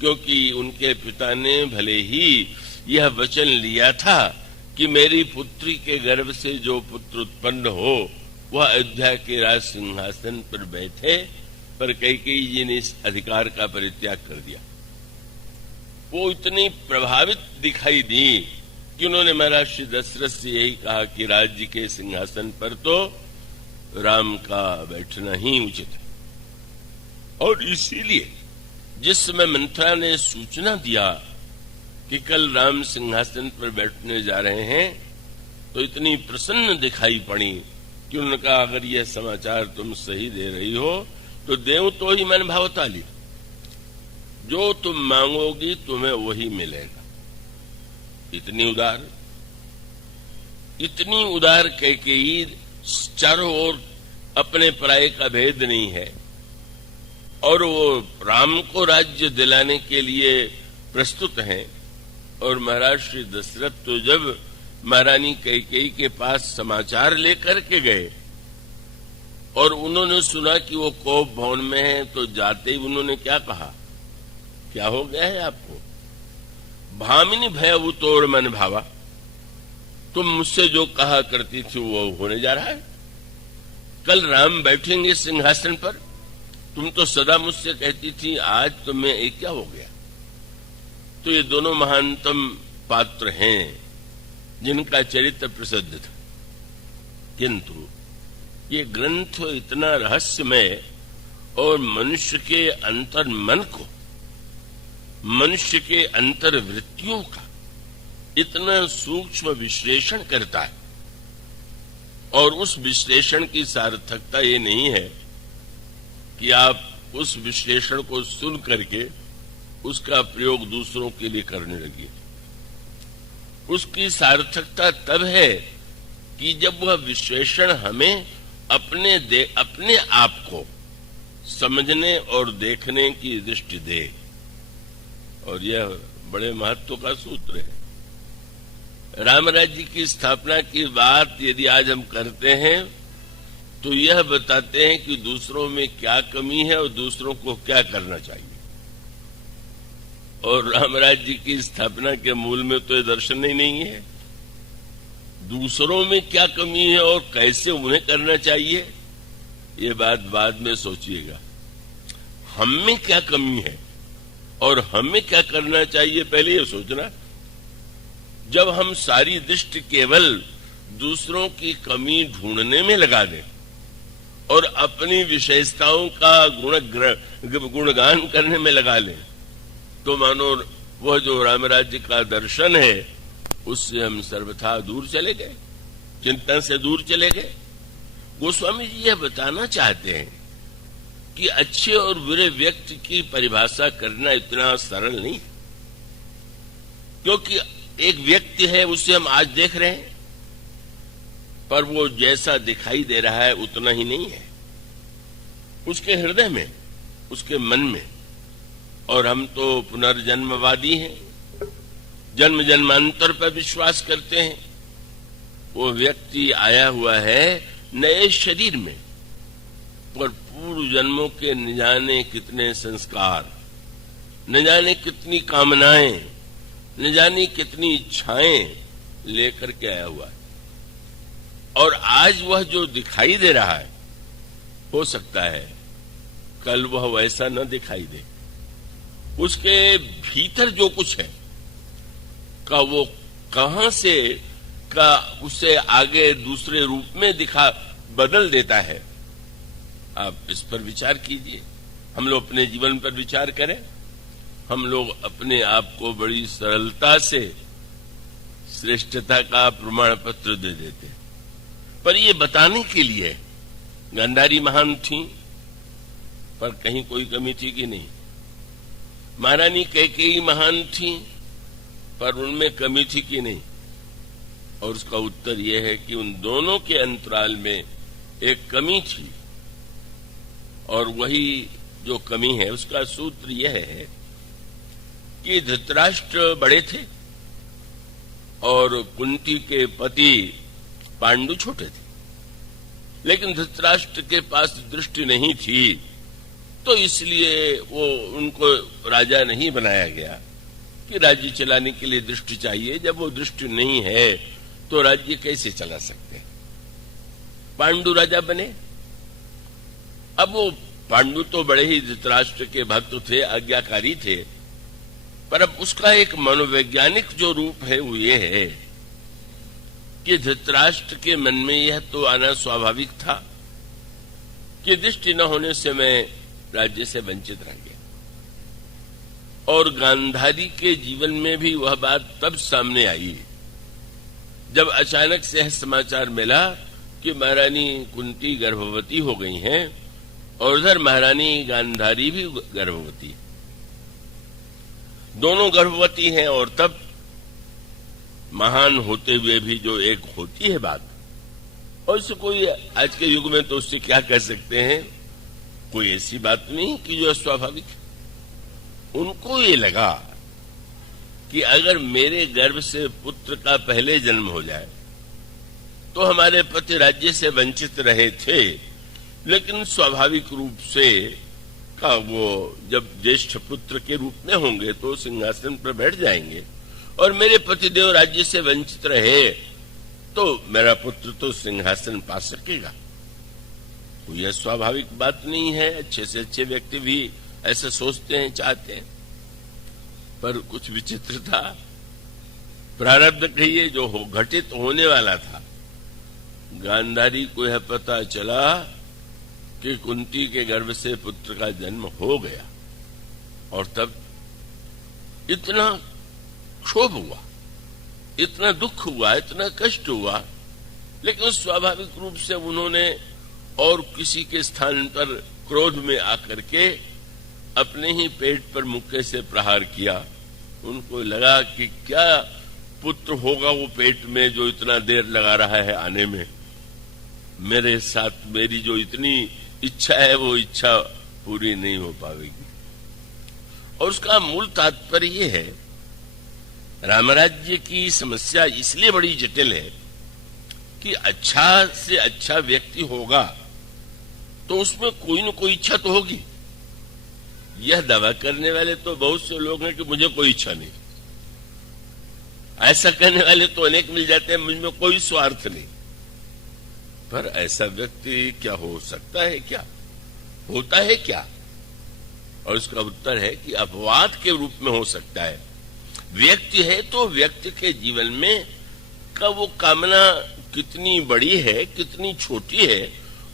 क्योंकि उनके पिता ने भले ही यह वचन लिया था कि मेरी पुत्री के गर्भ से जो पुत्र उत्पन्न हो वह अयोध्या के राज सिंहासन पर बैठे, पर कैकेयी जी ने इस अधिकार का परित्याग कर दिया। वो इतनी प्रभावित दिखाई दी कि उन्होंने महाराज श्री दशरथ से यही कहा कि राज्य के सिंहासन पर तो राम का बैठना ही उचित है। और इसीलिए जिस समय मंथरा ने सूचना दिया कि कल राम सिंहासन पर बैठने जा रहे हैं, तो इतनी प्रसन्न दिखाई पड़ी कि उन्होंने कहा अगर यह समाचार तुम सही दे रही हो तो देव तो ही मन भावता ली, जो तुम मांगोगी तुम्हें वही मिलेगा। इतनी उदार कैकेयी चारों ओर अपने पराये का भेद नहीं है और वो राम को राज्य दिलाने के लिए प्रस्तुत हैं। और महाराज श्री दशरथ तो जब महारानी कैकेयी के पास समाचार लेकर के गए और उन्होंने सुना कि वो कोप भवन में है, तो जाते ही उन्होंने क्या कहा, क्या हो गया है आपको? भामिनी भयभूतोर मन भावा, तुम मुझसे जो कहा करती थी वो होने जा रहा है। कल राम बैठेंगे सिंहासन पर, तुम तो सदा मुझसे कहती थी, आज तुम्हें एक क्या हो गया? तो ये दोनों महानतम पात्र हैं जिनका चरित्र प्रसिद्ध था, किंतु ये ग्रंथ इतना रहस्यमय और मनुष्य के अंतर मन को, मनुष्य के अंतर वृत्तियों का इतना सूक्ष्म विश्लेषण करता है। और उस विश्लेषण की सार्थकता ये नहीं है कि आप उस विश्लेषण को सुन करके उसका प्रयोग दूसरों के लिए करने लगिए। उसकी सार्थकता तब है कि जब वह विश्लेषण हमें अपने आप को समझने और देखने की दृष्टि दे। और यह बड़े महत्व का सूत्र है। राम राज्य की स्थापना की बात यदि आज हम करते हैं तो यह बताते हैं कि दूसरों में क्या कमी है और दूसरों को क्या करना चाहिए। और राम राज्य की स्थापना के मूल में तो ये दर्शन ही नहीं है। दूसरों में क्या कमी है और कैसे उन्हें करना चाहिए, ये बात बाद में सोचिएगा। हम में क्या कमी है और हमें क्या करना चाहिए, पहले ये सोचना। जब हम सारी दृष्टि केवल दूसरों की कमी ढूंढने में लगा दें और अपनी विशेषताओं का गुणगान करने में लगा लें, तो मानो वह जो राम राज्य का दर्शन है उससे हम सर्वथा दूर चले गए, चिंतन से दूर चले गए। गोस्वामी जी यह बताना चाहते हैं कि अच्छे और बुरे व्यक्ति की परिभाषा करना इतना सरल नहीं, क्योंकि एक व्यक्ति है उसे हम आज देख रहे हैं, पर वो जैसा दिखाई दे रहा है उतना ही नहीं है उसके हृदय में, उसके मन में। और हम तो पुनर्जन्मवादी हैं, जन्म जन्मांतर पर विश्वास करते हैं। वो व्यक्ति आया हुआ है नए शरीर में, और पूर्व जन्मों के न जाने कितने संस्कार, न जाने कितनी कामनाएं, न जाने कितनी इच्छाएं लेकर के आया हुआ है। और आज वह जो दिखाई दे रहा है, हो सकता है कल वह वैसा न दिखाई दे। उसके भीतर जो कुछ है का वो कहां से का उसे आगे दूसरे रूप में बदल देता है। आप इस पर विचार कीजिए। हम लोग अपने जीवन पर विचार करें। हम लोग अपने आप को बड़ी सरलता से श्रेष्ठता का प्रमाण पत्र दे देते हैं, पर ये बताने के लिए गांधारी महान थी, पर कहीं कोई कमी थी कि नहीं? महारानी कैकेयी महान थी, पर उनमें कमी थी कि नहीं? और उसका उत्तर यह है कि उन दोनों के अंतराल में एक कमी थी, और वही जो कमी है उसका सूत्र यह है कि धृतराष्ट्र बड़े थे और कुंती के पति पांडु छोटे थे, लेकिन धृतराष्ट्र के पास दृष्टि नहीं थी, तो इसलिए वो उनको राजा नहीं बनाया गया कि राज्य चलाने के लिए दृष्टि चाहिए। जब वो दृष्टि नहीं है तो राज्य कैसे चला सकते हैं? पांडु राजा बने। अब वो पांडु तो बड़े ही धृतराष्ट्र के भक्त थे, आज्ञाकारी थे, पर अब उसका एक मनोवैज्ञानिक जो रूप है वो ये है कि धृतराष्ट्र के मन में यह तो आना स्वाभाविक था कि दृष्टि न होने से मैं राज्य से वंचित रह गया, और गांधारी के जीवन में भी वह बात तब सामने आई जब अचानक से यह समाचार मिला कि महारानी कुंती गर्भवती हो गई हैं और उधर महारानी गांधारी भी गर्भवती है। दोनों गर्भवती हैं और तब महान होते हुए भी जो एक होती है बात, और इससे कोई आज के युग में तो उससे क्या कह सकते हैं, कोई ऐसी बात नहीं कि जो अस्वाभाविक है। उनको ये लगा कि अगर मेरे गर्भ से पुत्र का पहले जन्म हो जाए तो हमारे पति राज्य से वंचित रहे थे, लेकिन स्वाभाविक रूप से का वो जब ज्येष्ठ पुत्र के रूप में होंगे तो सिंहासन पर बैठ जाएंगे, और मेरे पतिदेव राज्य से वंचित रहे तो मेरा पुत्र तो सिंहासन पा सकेगा। तो यह स्वाभाविक बात नहीं है। अच्छे से अच्छे व्यक्ति भी ऐसे सोचते हैं, चाहते हैं, पर कुछ विचित्र था। प्रारब्ध कहिए जो घटित होने वाला था। गांधारी को यह पता चला कि कुंती के गर्भ से पुत्र का जन्म हो गया, और तब इतना क्षोभ हुआ, इतना दुख हुआ, इतना कष्ट हुआ, लेकिन स्वाभाविक रूप से उन्होंने और किसी के स्थान पर क्रोध में आकर के अपने ही पेट पर मुक्के से प्रहार किया। उनको लगा कि क्या पुत्र होगा वो पेट में जो इतना देर लगा रहा है आने में, मेरे साथ मेरी जो इतनी इच्छा है वो इच्छा पूरी नहीं हो पाएगी। और उसका मूल तात्पर्य ये है, रामराज्य की समस्या इसलिए बड़ी जटिल है कि अच्छा से अच्छा व्यक्ति होगा तो उसमें कोई न कोई इच्छा तो होगी। यह दावा करने वाले तो बहुत से लोग हैं कि मुझे कोई इच्छा नहीं, ऐसा कहने वाले तो अनेक मिल जाते हैं, मुझमें कोई स्वार्थ नहीं। पर ऐसा व्यक्ति क्या हो सकता है, क्या होता है क्या? और उसका उत्तर है कि अपवाद के रूप में हो सकता है। व्यक्ति है तो व्यक्ति के जीवन में का वो कामना कितनी बड़ी है, कितनी छोटी है,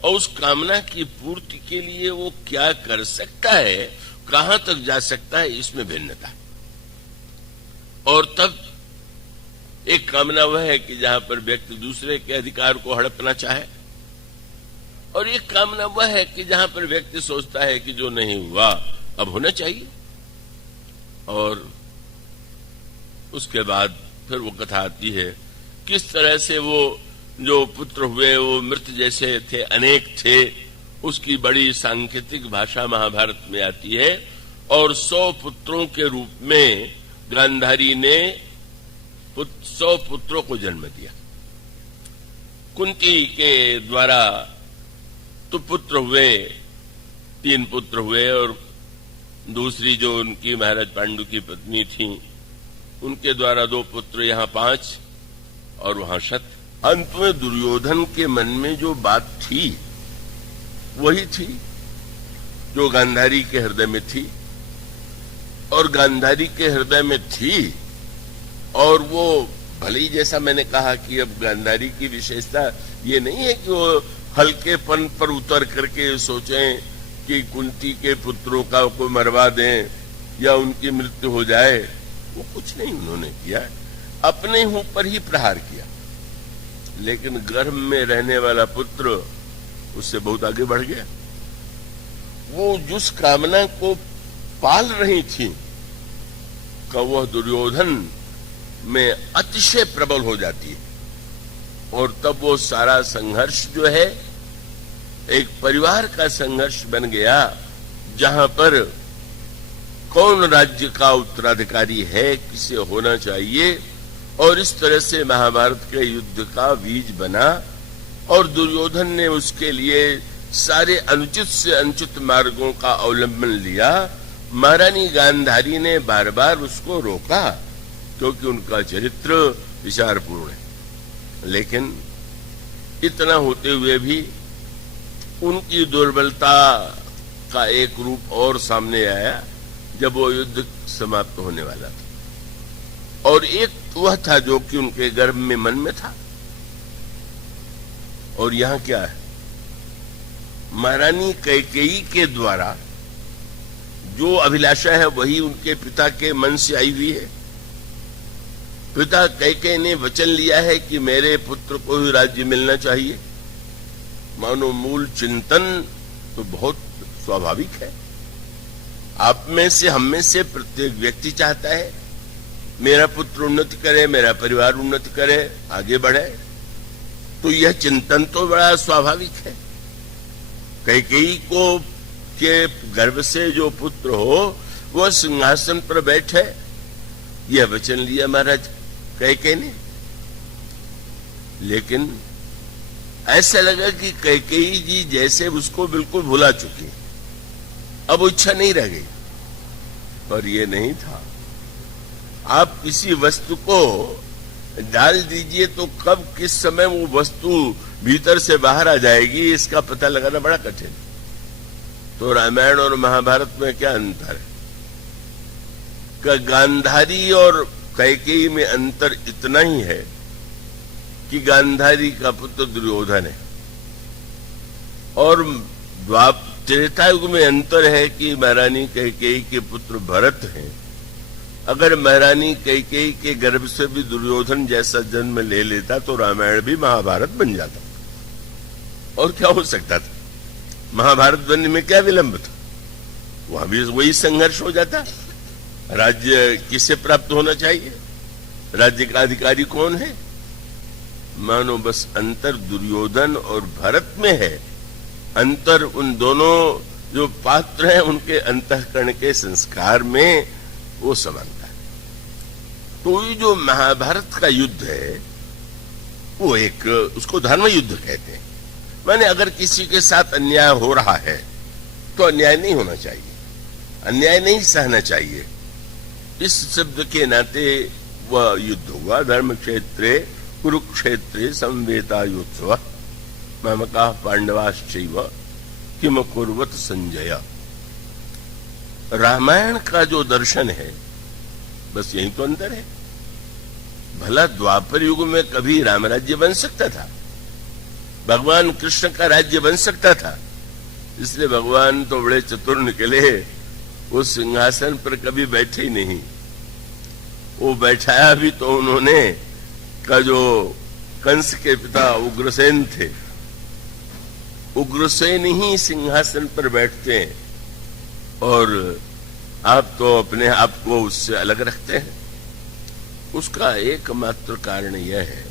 और उस कामना की पूर्ति के लिए वो क्या कर सकता है, कहां तक जा सकता है, इसमें भिन्नता। और तब एक कामना वह है कि जहां पर व्यक्ति दूसरे के अधिकार को हड़पना चाहे, और एक कामना वह है कि जहां पर व्यक्ति सोचता है कि जो नहीं हुआ अब होना चाहिए। और उसके बाद फिर वो कथा आती है किस तरह से वो जो पुत्र हुए वो मृत जैसे थे, अनेक थे। उसकी बड़ी सांकेतिक भाषा महाभारत में आती है, और 100 पुत्रों के रूप में गांधारी ने 100 पुत्रों को जन्म दिया। कुंती के द्वारा तो पुत्र हुए, 3 पुत्र हुए, और दूसरी जो उनकी महाराज पांडु की पत्नी थी उनके द्वारा 2 पुत्र, यहां 5 और वहां 7। अंत में दुर्योधन के मन में जो बात थी वही थी जो गांधारी के हृदय में थी, और गांधारी के हृदय में थी। और वो भले ही जैसा मैंने कहा कि अब गांधारी की विशेषता ये नहीं है कि वो हल्केपन पर उतर करके सोचें कि कुंती के पुत्रों का को मरवा दें या उनकी मृत्यु हो जाए। वो कुछ नहीं उन्होंने किया, अपने ऊपर ही प्रहार किया। लेकिन गर्भ में रहने वाला पुत्र उससे बहुत आगे बढ़ गया। वो जिस कामना को पाल रही थी का वह दुर्योधन में अतिशय प्रबल हो जाती है, और तब वो सारा संघर्ष जो है एक परिवार का संघर्ष बन गया, जहां पर कौन राज्य का उत्तराधिकारी है, किसे होना चाहिए, और इस तरह से महाभारत के युद्ध का बीज बना। और दुर्योधन ने उसके लिए सारे अनुचित से अनुचित मार्गों का अवलंबन लिया। महारानी गांधारी ने बार बार उसको रोका क्योंकि उनका चरित्र विचारपूर्ण है। लेकिन इतना होते हुए भी उनकी दुर्बलता का एक रूप और सामने आया, जब वो युद्ध समाप्त होने वाला था। और एक वह था जो कि उनके गर्भ में मन में था। और यहां क्या है, महारानी कैकेयी के द्वारा जो अभिलाषा है वही उनके पिता के मन से आई हुई है। पिता कैकेयी ने वचन लिया है कि मेरे पुत्र को ही राज्य मिलना चाहिए। मानो मूल चिंतन तो बहुत स्वाभाविक है। आप में से, हम में से प्रत्येक व्यक्ति चाहता है मेरा पुत्र उन्नति करे, मेरा परिवार उन्नति करे, आगे बढ़े। तो यह चिंतन तो बड़ा स्वाभाविक है। कैकेयी को के गर्भ से जो पुत्र हो वह सिंहासन पर बैठे, यह वचन लिया महाराज कैकेयी ने। लेकिन ऐसा लगा कि कैकेयी जी जैसे उसको बिल्कुल भुला चुकी, अब इच्छा नहीं रह गई। पर यह नहीं था। आप किसी वस्तु को डाल दीजिए तो कब किस समय वो वस्तु भीतर से बाहर आ जाएगी इसका पता लगाना बड़ा कठिन। तो रामायण और महाभारत में क्या अंतर है? का गांधारी और कैकेयी में अंतर इतना ही है कि गांधारी का पुत्र दुर्योधन है, और त्रेता युग में अंतर है कि महारानी कैकेयी के पुत्र भरत हैं। अगर महारानी कैकेयी के गर्भ से भी दुर्योधन जैसा जन्म ले लेता तो रामायण भी महाभारत बन जाता। और क्या हो सकता था? महाभारत बनने में क्या विलंब था? वहां भी वही संघर्ष हो जाता। राज्य किसे प्राप्त होना चाहिए, राज्य का अधिकारी कौन है? मानो बस अंतर दुर्योधन और भरत में है। अंतर उन दोनों जो पात्र हैं उनके अंतःकरण के संस्कार में वो समानता है। तो ये जो महाभारत का युद्ध है वो एक, उसको धर्म युद्ध कहते हैं। माने अगर किसी के साथ अन्याय हो रहा है तो अन्याय नहीं होना चाहिए, अन्याय नहीं सहना चाहिए। इस शब्द के नाते वह युद्ध हुआ। धर्म क्षेत्रे कुरुक्षेत्रे संवेतायुत्सव ममका पांडवाश्चैव किम कुर्वत संजय। रामायण का जो दर्शन है बस यही तो अंतर है। भला द्वापर युग में कभी राम राज्य बन सकता था? भगवान कृष्ण का राज्य बन सकता था? इसलिए भगवान तो बड़े चतुर निकले, उस सिंहासन पर कभी बैठे ही नहीं। वो बैठाया भी तो उन्होंने का जो कंस के पिता उग्रसेन थे, उग्रसेन ही सिंहासन पर बैठते हैं और आप तो अपने आप को उससे अलग रखते हैं। उसका एकमात्र कारण यह है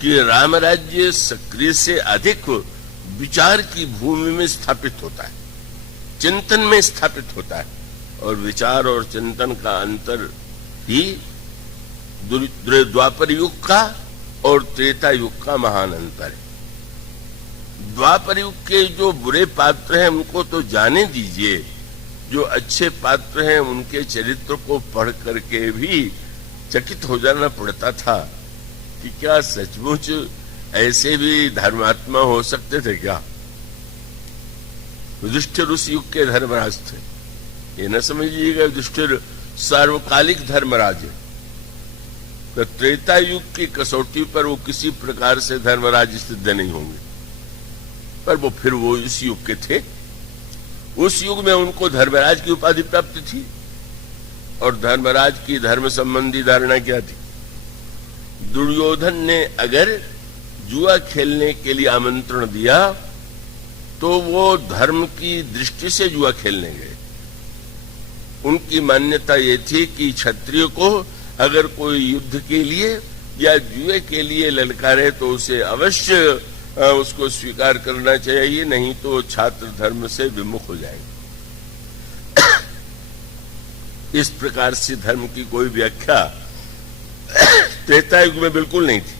कि राम राज्य सक्रिय से अधिक विचार की भूमि में स्थापित होता है, चिंतन में स्थापित होता है। और विचार और चिंतन का अंतर ही द्वापर युग का और त्रेता युग का महान अंतर है। द्वापर युग के जो बुरे पात्र हैं उनको तो जाने दीजिए, जो अच्छे पात्र हैं उनके चरित्र को पढ़ करके भी चकित हो जाना पड़ता था कि क्या सचमुच ऐसे भी धर्मात्मा हो सकते थे क्या? युधिष्ठिर उस युग के धर्मराज थे। ये न समझिएगा युधिष्ठिर सार्वकालिक धर्मराज है। तो त्रेता युग की कसौटी पर वो किसी प्रकार से धर्मराज सिद्ध नहीं होंगे, पर वो फिर वो इस युग के थे। उस युग में उनको धर्मराज की उपाधि प्राप्त थी। और धर्मराज की धर्म संबंधी धारणा क्या थी? दुर्योधन ने अगर जुआ खेलने के लिए आमंत्रण दिया तो वो धर्म की दृष्टि से जुआ खेलने गए। उनकी मान्यता ये थी कि क्षत्रिय को अगर कोई युद्ध के लिए या जुए के लिए ललकारे तो उसे अवश्य उसको स्वीकार करना चाहिए, नहीं तो छात्र धर्म से विमुख हो जाएंगे। इस प्रकार से धर्म की कोई व्याख्या त्रेता युग में बिल्कुल नहीं थी।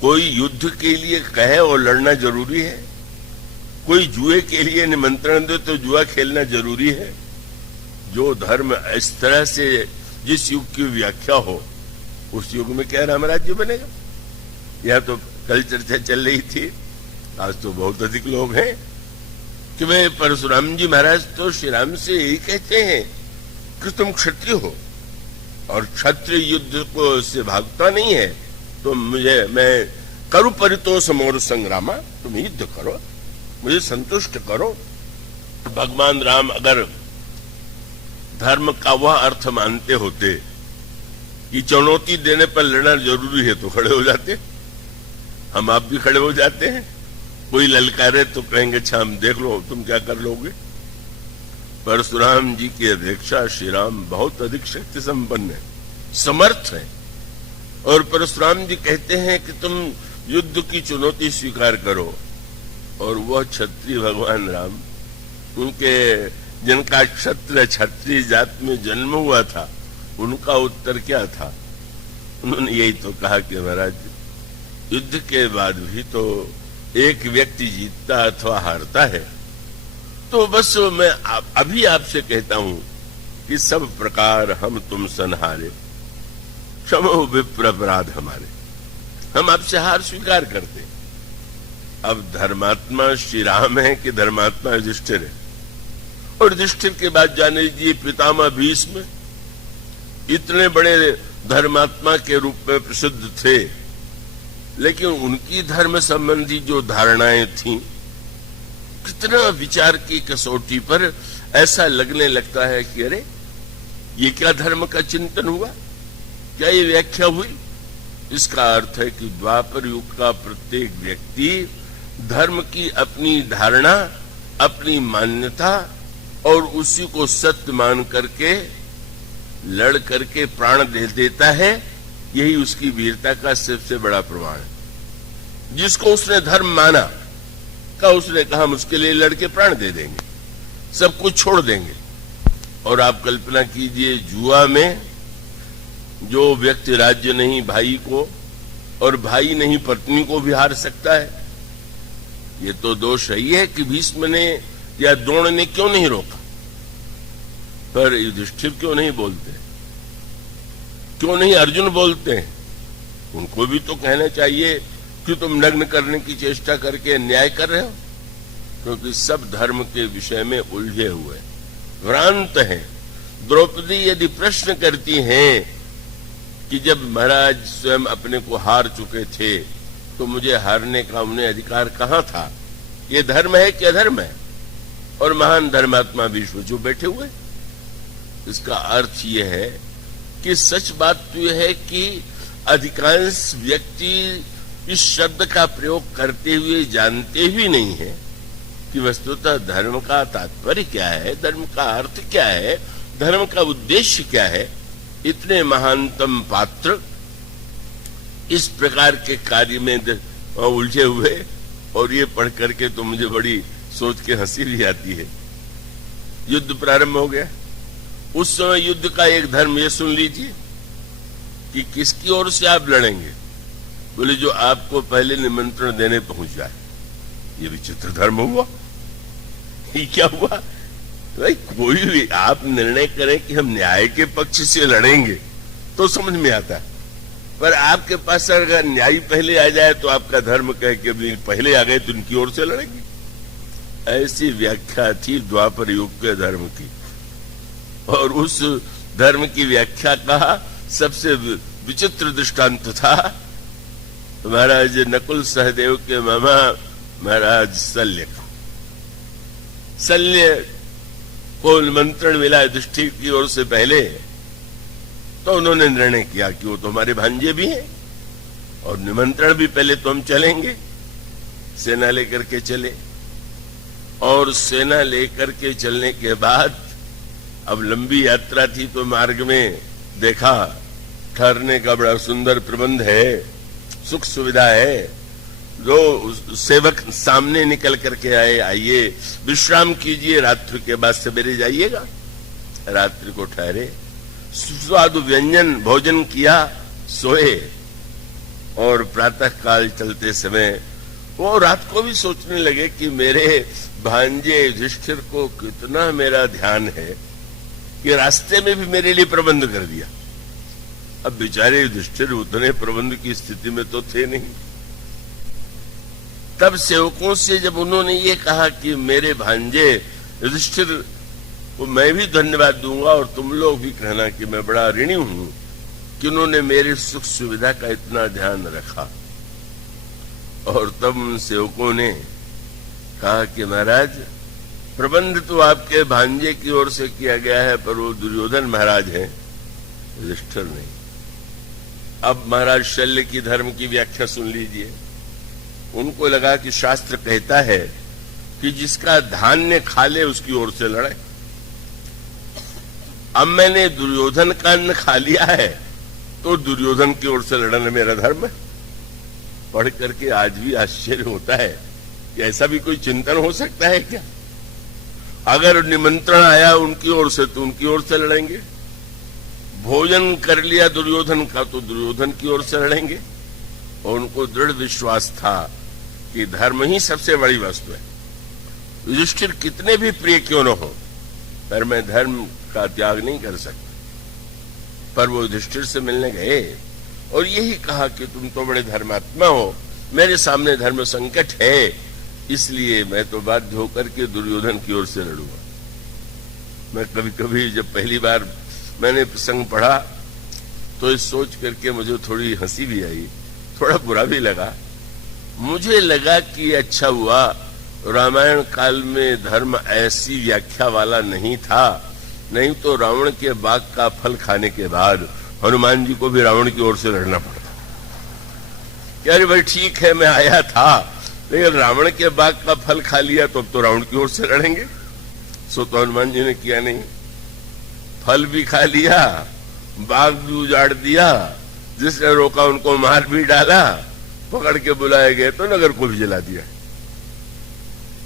कोई युद्ध के लिए कहे और लड़ना जरूरी है, कोई जुए के लिए निमंत्रण दे तो जुआ खेलना जरूरी है। जो धर्म इस तरह से जिस युग की व्याख्या हो उस युग में क्या रामराज्य बनेगा? यह तो कल चर्चा चल रही थी, आज तो बहुत अधिक लोग हैं कि वे परशुराम जी महाराज तो श्री राम से यही कहते हैं कि तुम क्षत्रिय हो और क्षत्रिय युद्ध को से भागता नहीं है, तो मैं करु परितोष मोर संग्रामा, तुम युद्ध करो, मुझे संतुष्ट करो। भगवान राम अगर धर्म का वह अर्थ मानते होते कि चुनौती देने पर लड़ना जरूरी है तो खड़े हो जाते, हम आप भी खड़े हो जाते हैं। कोई ललकारे तो कहेंगे अच्छा हम देख लो तुम क्या कर लोगे। परशुराम जी की अपेक्षा श्री राम बहुत अधिक शक्ति संपन्न है, समर्थ है। और परशुराम जी कहते हैं कि तुम युद्ध की चुनौती स्वीकार करो। और वह क्षत्रिय भगवान राम, उनके जिनका क्षत्रिय जात में जन्म हुआ था, उनका उत्तर क्या था? उन्होंने यही तो कहा कि महाराज युद्ध के बाद भी तो एक व्यक्ति जीतता अथवा हारता है, तो बस मैं अभी आपसे कहता हूं कि सब प्रकार हम तुम संहारे, क्षमो विप्र अपराध हमारे, हम आपसे हार स्वीकार करते। अब धर्मात्मा श्री राम है कि धर्मात्मा युधिष्ठिर है? और युधिष्ठिर के बाद जाने दीजिए पितामह भीष्म इतने बड़े धर्मात्मा के रूप में प्रसिद्ध थे, लेकिन उनकी धर्म संबंधी जो धारणाएं थीं, कितना विचार की कसौटी पर ऐसा लगने लगता है कि अरे ये क्या धर्म का चिंतन हुआ, क्या ये व्याख्या हुई? इसका अर्थ है कि द्वापर युग का प्रत्येक व्यक्ति धर्म की अपनी धारणा, अपनी मान्यता और उसी को सत्य मान करके लड़ करके प्राण दे देता है। यही उसकी वीरता का सबसे बड़ा प्रमाण है। जिसको उसने धर्म माना का उसने कहा हम उसके लिए लड़के प्राण दे देंगे, सब कुछ छोड़ देंगे। और आप कल्पना कीजिए जुआ में जो व्यक्ति राज्य नहीं भाई को और भाई नहीं पत्नी को भी हार सकता है, ये तो दोष यही है कि भीष्म ने या द्रोण ने क्यों नहीं रोका। पर युधिष्ठिर क्यों नहीं बोलते, क्यों नहीं अर्जुन बोलते हैं? उनको भी तो कहना चाहिए कि तुम नग्न करने की चेष्टा करके अन्याय कर रहे हो, क्योंकि सब धर्म के विषय में उलझे हुए भ्रांत हैं। द्रौपदी यदि प्रश्न करती हैं कि जब महाराज स्वयं अपने को हार चुके थे तो मुझे हारने का उन्हें अधिकार कहां था, ये धर्म है कि अधर्म है? और महान धर्मात्मा विश्व जो बैठे हुए, इसका अर्थ यह है कि सच बात तो यह है कि अधिकांश व्यक्ति इस शब्द का प्रयोग करते हुए जानते भी नहीं है कि वस्तुतः धर्म का तात्पर्य क्या है, धर्म का अर्थ क्या है, धर्म का उद्देश्य क्या है। इतने महानतम पात्र इस प्रकार के कार्य में उलझे हुए, और ये पढ़ करके तो मुझे बड़ी सोच के हंसी भी आती है। युद्ध प्रारंभ हो गया। उस समय युद्ध का एक धर्म ये सुन लीजिए कि किसकी ओर से आप लड़ेंगे। बोले जो आपको पहले निमंत्रण देने पहुंच जाए। ये विचित्र धर्म हुआ। ये क्या हुआ भाई? कोई भी आप निर्णय करें कि हम न्याय के पक्ष से लड़ेंगे तो समझ में आता है, पर आपके पास अगर न्याय पहले आ जाए तो आपका धर्म कहे कि अभी पहले आ गए तो उनकी ओर से लड़ेंगे। ऐसी व्याख्या थी द्वापर युग के धर्म की। और उस धर्म की व्याख्या का सबसे विचित्र दृष्टांत था महाराज नकुल सहदेव के मामा महाराज शल्य का। शल्य को निमंत्रण मिला युधिष्ठिर की ओर से पहले, तो उन्होंने निर्णय किया कि वो तो हमारे भांजे भी हैं और निमंत्रण भी पहले तो हम चलेंगे। सेना लेकर के चले, और सेना लेकर के चलने के बाद अब लंबी यात्रा थी तो मार्ग में देखा ठहरने का बड़ा सुंदर प्रबंध है, सुख सुविधा है। जो सेवक सामने निकल करके आए, आइए विश्राम कीजिए, रात्रि के बाद सवेरे जाइएगा। रात्रि को ठहरे, सुस्वादु व्यंजन भोजन किया, सोए। और प्रातः काल चलते समय वो रात को भी सोचने लगे कि मेरे भांजे युधिष्ठिर को कितना मेरा ध्यान है कि रास्ते में भी मेरे लिए प्रबंध कर दिया। अब बेचारे युधिष्ठिर उतने प्रबंध की स्थिति में तो थे नहीं। तब सेवकों से जब उन्होंने ये कहा कि मेरे भांजे युधिष्ठिर को मैं भी धन्यवाद दूंगा और तुम लोग भी कहना कि मैं बड़ा ऋणी हूं कि उन्होंने मेरे सुख सुविधा का इतना ध्यान रखा। और तब उन सेवकों ने कहा कि महाराज, प्रबंध तो आपके भांजे की ओर से किया गया है, पर वो दुर्योधन महाराज हैं, युधिष्ठिर नहीं। अब महाराज शल्य की धर्म की व्याख्या सुन लीजिए। उनको लगा कि शास्त्र कहता है कि जिसका धान्य खा ले उसकी ओर से लड़े। अब मैंने दुर्योधन का अन्न खा लिया है तो दुर्योधन की ओर से लड़ना मेरा धर्म है। पढ़ करके आज भी आश्चर्य होता है कि ऐसा भी कोई चिंतन हो सकता है क्या? अगर निमंत्रण आया उनकी ओर से तो उनकी ओर से लड़ेंगे, भोजन कर लिया दुर्योधन का तो दुर्योधन की ओर से लड़ेंगे। और उनको दृढ़ विश्वास था कि धर्म ही सबसे बड़ी वस्तु है। युधिष्ठिर कितने भी प्रिय क्यों न हो, पर मैं धर्म का त्याग नहीं कर सकता। पर वो युधिष्ठिर से मिलने गए और यही कहा कि तुम तो बड़े धर्मात्मा हो, मेरे सामने धर्म संकट है, इसलिए मैं तो बाध्य होकर के दुर्योधन की ओर से लड़ूंगा। मैं कभी कभी जब पहली बार मैंने प्रसंग पढ़ा तो इस सोच करके मुझे थोड़ी हंसी भी आई, थोड़ा बुरा भी लगा। मुझे लगा कि अच्छा हुआ रामायण काल में धर्म ऐसी व्याख्या वाला नहीं था, नहीं तो रावण के बाग का फल खाने के बाद हनुमान जी को भी रावण की ओर से लड़ना पड़ता। क्या अरे भाई ठीक है मैं आया था, लेकिन रावण के बाग का फल खा लिया तो अब तो रावण की ओर से लड़ेंगे। सो तो हनुमान जी ने किया नहीं, फल भी खा लिया, बाग भी उजाड़ दिया, जिसने रोका उनको मार भी डाला, पकड़ के बुलाए गए तो नगर को भी जला दिया।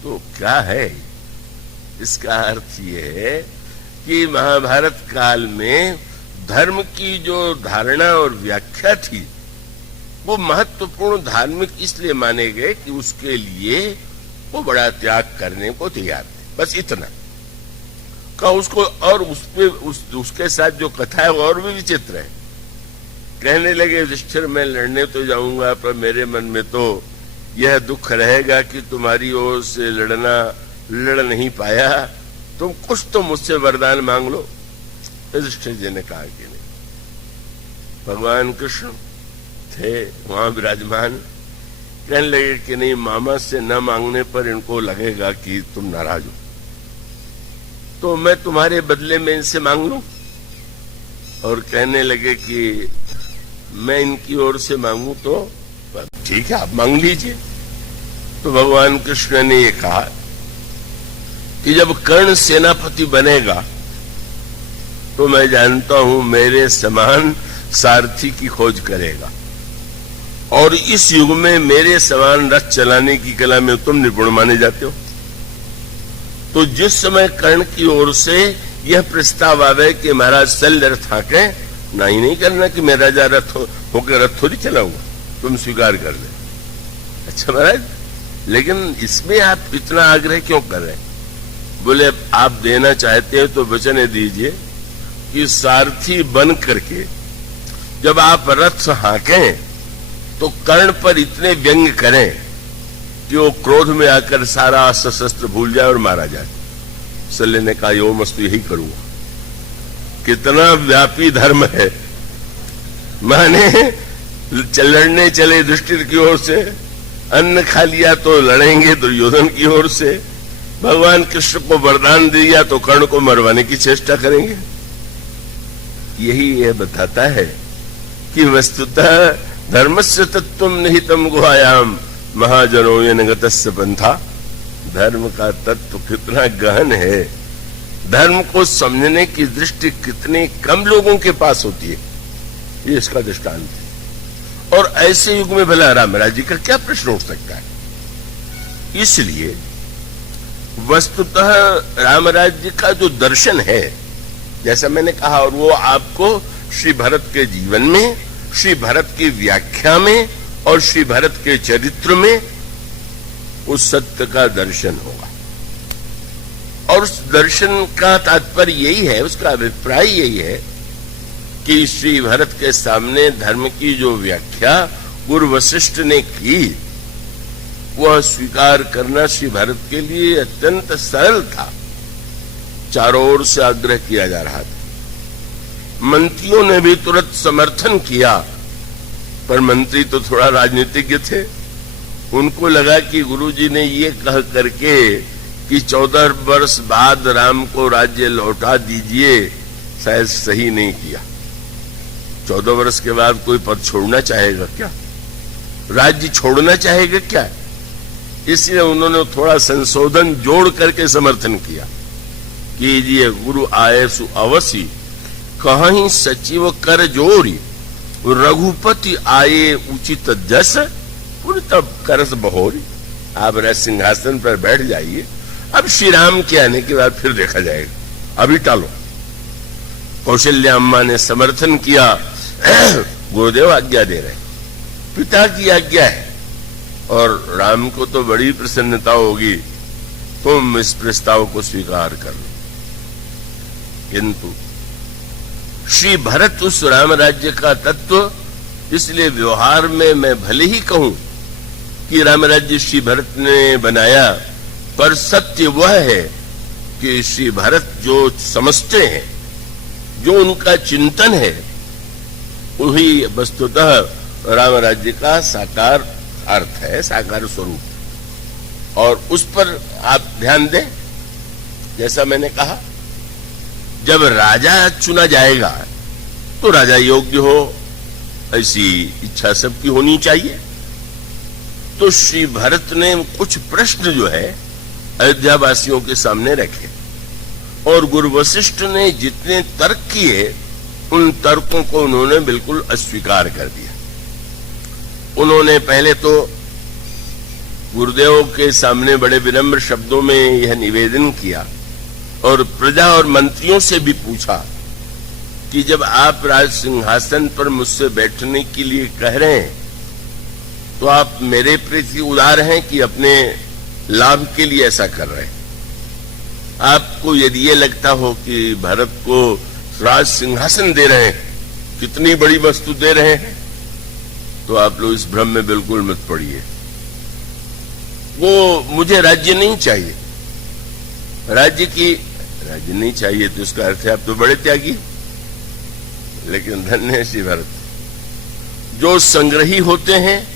तो क्या है इसका अर्थ ये है कि महाभारत काल में धर्म की जो धारणा और व्याख्या थी वो महत्वपूर्ण धार्मिक इसलिए माने गए कि उसके लिए वो बड़ा त्याग करने को तैयार थे, बस इतना का उसको। और उसके साथ जो कथा है वो और भी विचित्र है। कहने लगे युधिष्ठिर मैं लड़ने तो जाऊंगा, पर मेरे मन में तो यह दुख रहेगा कि तुम्हारी ओर से लड़ नहीं पाया, तुम कुछ तो मुझसे वरदान मांग लो। युधिष्ठिर जी ने कहा कि नहीं। भगवान कृष्ण थे वहां विराजमान, कहने लगे कि नहीं, मामा से न मांगने पर इनको लगेगा कि तुम नाराज हो, तो मैं तुम्हारे बदले में इनसे मांग लूं। और कहने लगे कि मैं इनकी ओर से मांगू तो ठीक है आप मांग लीजिए। तो भगवान कृष्ण ने ये कहा कि जब कर्ण सेनापति बनेगा तो मैं जानता हूं मेरे समान सारथी की खोज करेगा, और इस युग में मेरे समान रथ चलाने की कला में तुम निपुण माने जाते हो। तो जिस समय कर्ण की ओर से यह प्रस्ताव आवे कि महाराज शल्य रथ हाके, नहीं करना कि मैं राजा रथ होकर रथ थोड़ी चलाऊंगा, तुम स्वीकार कर ले। अच्छा महाराज, लेकिन इसमें आप इतना आग्रह क्यों कर रहे हैं? बोले आप देना चाहते हैं तो वचन दीजिए कि सारथी बन करके जब आप रथ हाकें तो कर्ण पर इतने व्यंग करें कि वो क्रोध में आकर सारा अस्त्र शस्त्र भूल जाए और मारा जाए। शल्य ने कहा यो मस्त यही करूंगा। कितना व्यापी धर्म है, माने लड़ने चले युधिष्ठिर की ओर से, अन्न खा लिया तो लड़ेंगे दुर्योधन की ओर से, भगवान कृष्ण को वरदान दिया तो कर्ण को मरवाने की चेष्टा करेंगे। यही यह बताता है कि वस्तुतः धर्मस्य तत्त्वम निहितम गुहायाम महाजनो येन गतस्य पंथा। धर्म का तत्व कितना गहन है, धर्म को समझने की दृष्टि कितने कम लोगों के पास होती है, ये इसका दृष्टांत है। और ऐसे युग में भला राम राज्य का क्या प्रश्न उठ सकता है? इसलिए वस्तुतः राम राज्य का जो दर्शन है, जैसा मैंने कहा, और वो आपको श्री भरत के जीवन में, श्री भरत की व्याख्या में और श्री भरत के चरित्र में उस सत्य का दर्शन होगा। और उस दर्शन का तात्पर्य यही है, उसका अभिप्राय यही है कि श्री भरत के सामने धर्म की जो व्याख्या गुरु वशिष्ठ ने की, वह स्वीकार करना श्री भरत के लिए अत्यंत सरल था। चारों ओर से आग्रह किया जा रहा था। मंत्रियों ने भी तुरंत समर्थन किया, पर मंत्री तो थोड़ा राजनीतिज्ञ थे। उनको लगा कि गुरुजी ने ये कह करके कि 14 वर्ष बाद राम को राज्य लौटा दीजिए, शायद सही नहीं किया। 14 वर्ष के बाद कोई पद छोड़ना चाहेगा क्या? राज्य छोड़ना चाहेगा क्या? इसलिए उन्होंने थोड़ा संशोधन जोड़ करके समर्थन किया। कीजिए गुरु आए सु अवसी, कहीं सचिव कर जोरी, रघुपति आए उचित जस, पुन तब करस बहोरी। आप राज सिंहासन पर बैठ जाइए, अब श्री राम के आने के बाद फिर देखा जाएगा, अभी टालो। कौशल्या अम्मा ने समर्थन किया। गुरुदेव आज्ञा दे रहे, पिता की आज्ञा है, और राम को तो बड़ी प्रसन्नता होगी, तुम इस प्रस्ताव को स्वीकार कर लो। किंतु श्री भरत उस राम राज्य का तत्व, इसलिए व्यवहार में मैं भले ही कहूं कि राम राज्य श्री भरत ने बनाया, पर सत्य वह है कि श्री भरत जो समझते हैं, जो उनका चिंतन है, वही वस्तुतः राम राज्य का साकार अर्थ है, साकार स्वरूप। और उस पर आप ध्यान दें, जैसा मैंने कहा, जब राजा चुना जाएगा तो राजा योग्य हो, ऐसी इच्छा सबकी होनी चाहिए। तो श्री भरत ने कुछ प्रश्न जो है अयोध्या वासियों के सामने रखे, और गुरु वशिष्ठ ने जितने तर्क किए, उन तर्कों को उन्होंने बिल्कुल अस्वीकार कर दिया। उन्होंने पहले तो गुरुदेव के सामने बड़े विनम्र शब्दों में यह निवेदन किया, और प्रजा और मंत्रियों से भी पूछा कि जब आप राज सिंहासन पर मुझसे बैठने के लिए कह रहे हैं, तो आप मेरे प्रति उदार हैं कि अपने लाभ के लिए ऐसा कर रहे हैं? आपको यदि ये लगता हो कि भरत को राज सिंहासन दे रहे हैं, कितनी बड़ी वस्तु दे रहे हैं, तो आप लोग इस भ्रम में बिल्कुल मत पड़िए। वो मुझे राज्य नहीं चाहिए, राज्य नहीं चाहिए तो उसका अर्थ है आप तो बड़े त्यागी। लेकिन धन्य है श्री भरत, जो संग्रही होते हैं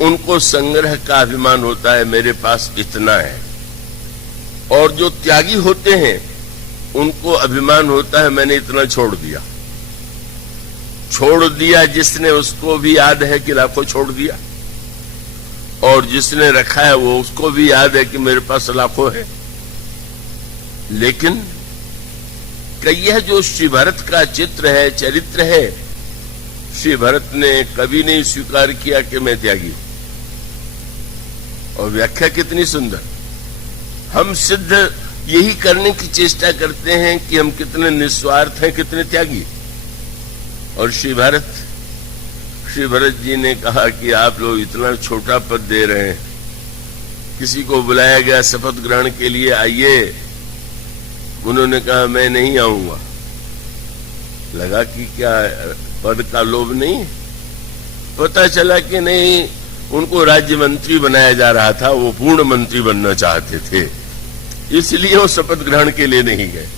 उनको संग्रह का अभिमान होता है, मेरे पास इतना है, और जो त्यागी होते हैं उनको अभिमान होता है, मैंने इतना छोड़ दिया। जिसने उसको भी याद है कि लाखों छोड़ दिया, और जिसने रखा है वो उसको भी याद है कि मेरे पास लाखों है। लेकिन यह जो श्री भरत का चित्र है, चरित्र है, श्री भरत ने कभी नहीं स्वीकार किया कि मैं त्यागी हूं। और व्याख्या कितनी सुंदर। हम सिद्ध यही करने की चेष्टा करते हैं कि हम कितने निस्वार्थ हैं, कितने त्यागी। और श्री भरत जी ने कहा कि आप लोग इतना छोटा पद दे रहे हैं, किसी को बुलाया गया शपथ ग्रहण के लिए, आइए, उन्होंने कहा मैं नहीं आऊंगा। लगा कि क्या पद का लोभ नहीं, पता चला कि नहीं, उनको राज्य मंत्री बनाया जा रहा था, वो पूर्ण मंत्री बनना चाहते थे, इसलिए वो शपथ ग्रहण के लिए नहीं गए।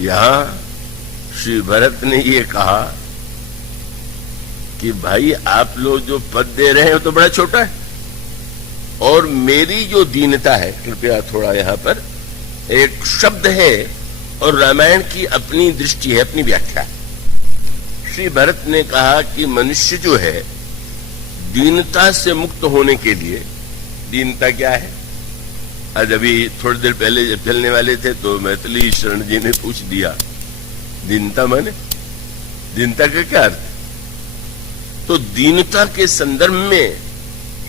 यहां श्री भरत ने ये कहा कि भाई आप लोग जो पद दे रहे हैं वो तो बड़ा छोटा है, और मेरी जो दीनता है, कृपया थोड़ा यहां पर एक शब्द है और रामायण की अपनी दृष्टि है, अपनी व्याख्या। श्री भरत ने कहा कि मनुष्य जो है दीनता से मुक्त होने के लिए, दीनता क्या है? आज अभी थोड़ी देर पहले जब चलने वाले थे तो मैथिली शरण जी ने पूछ दिया, दीनता माने, दीनता का क्या अर्थ? तो दीनता के संदर्भ में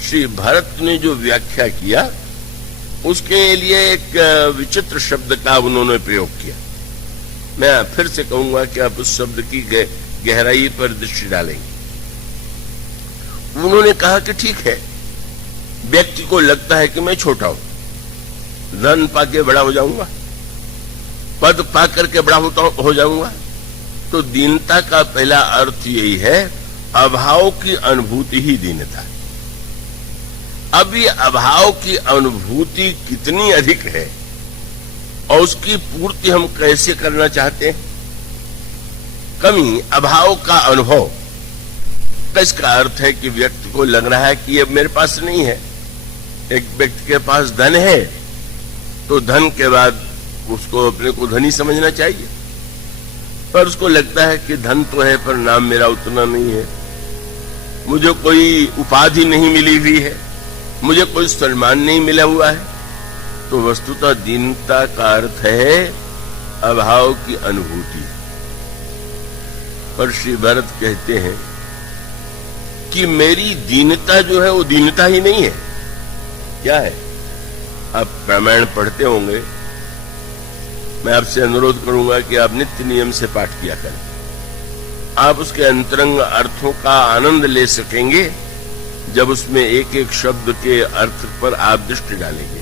श्री भरत ने जो व्याख्या किया, उसके लिए एक विचित्र शब्द का उन्होंने प्रयोग किया। मैं फिर से कहूंगा कि आप उस शब्द की गहराई पर दृष्टि डालेंगे। उन्होंने कहा कि ठीक है, व्यक्ति को लगता है कि मैं छोटा हूं, धन पाके बड़ा हो जाऊंगा, पद पाकर के बड़ा हो जाऊंगा। तो दीनता का पहला अर्थ यही है, अभाव की अनुभूति ही दीनता है। अब ये अभाव की अनुभूति कितनी अधिक है और उसकी पूर्ति हम कैसे करना चाहते हैं? कमी अभाव का अनुभव, इसका अर्थ है कि व्यक्ति को लग रहा है कि ये मेरे पास नहीं है। एक व्यक्ति के पास धन है तो धन के बाद उसको अपने को धनी समझना चाहिए, पर उसको लगता है कि धन तो है पर नाम मेरा उतना नहीं है, मुझे कोई उपाधि नहीं मिली हुई है, मुझे कोई सम्मान नहीं मिला हुआ है। तो वस्तुतः दीनता का अर्थ है अभाव की अनुभूति। पर श्री भरत कहते हैं कि मेरी दीनता जो है वो दीनता ही नहीं है। क्या है? आप रामायण पढ़ते होंगे, मैं आपसे अनुरोध करूंगा कि आप नित्य नियम से पाठ किया करें। आप उसके अंतरंग अर्थों का आनंद ले सकेंगे जब उसमें एक एक शब्द के अर्थ पर आप दृष्टि डालेंगे।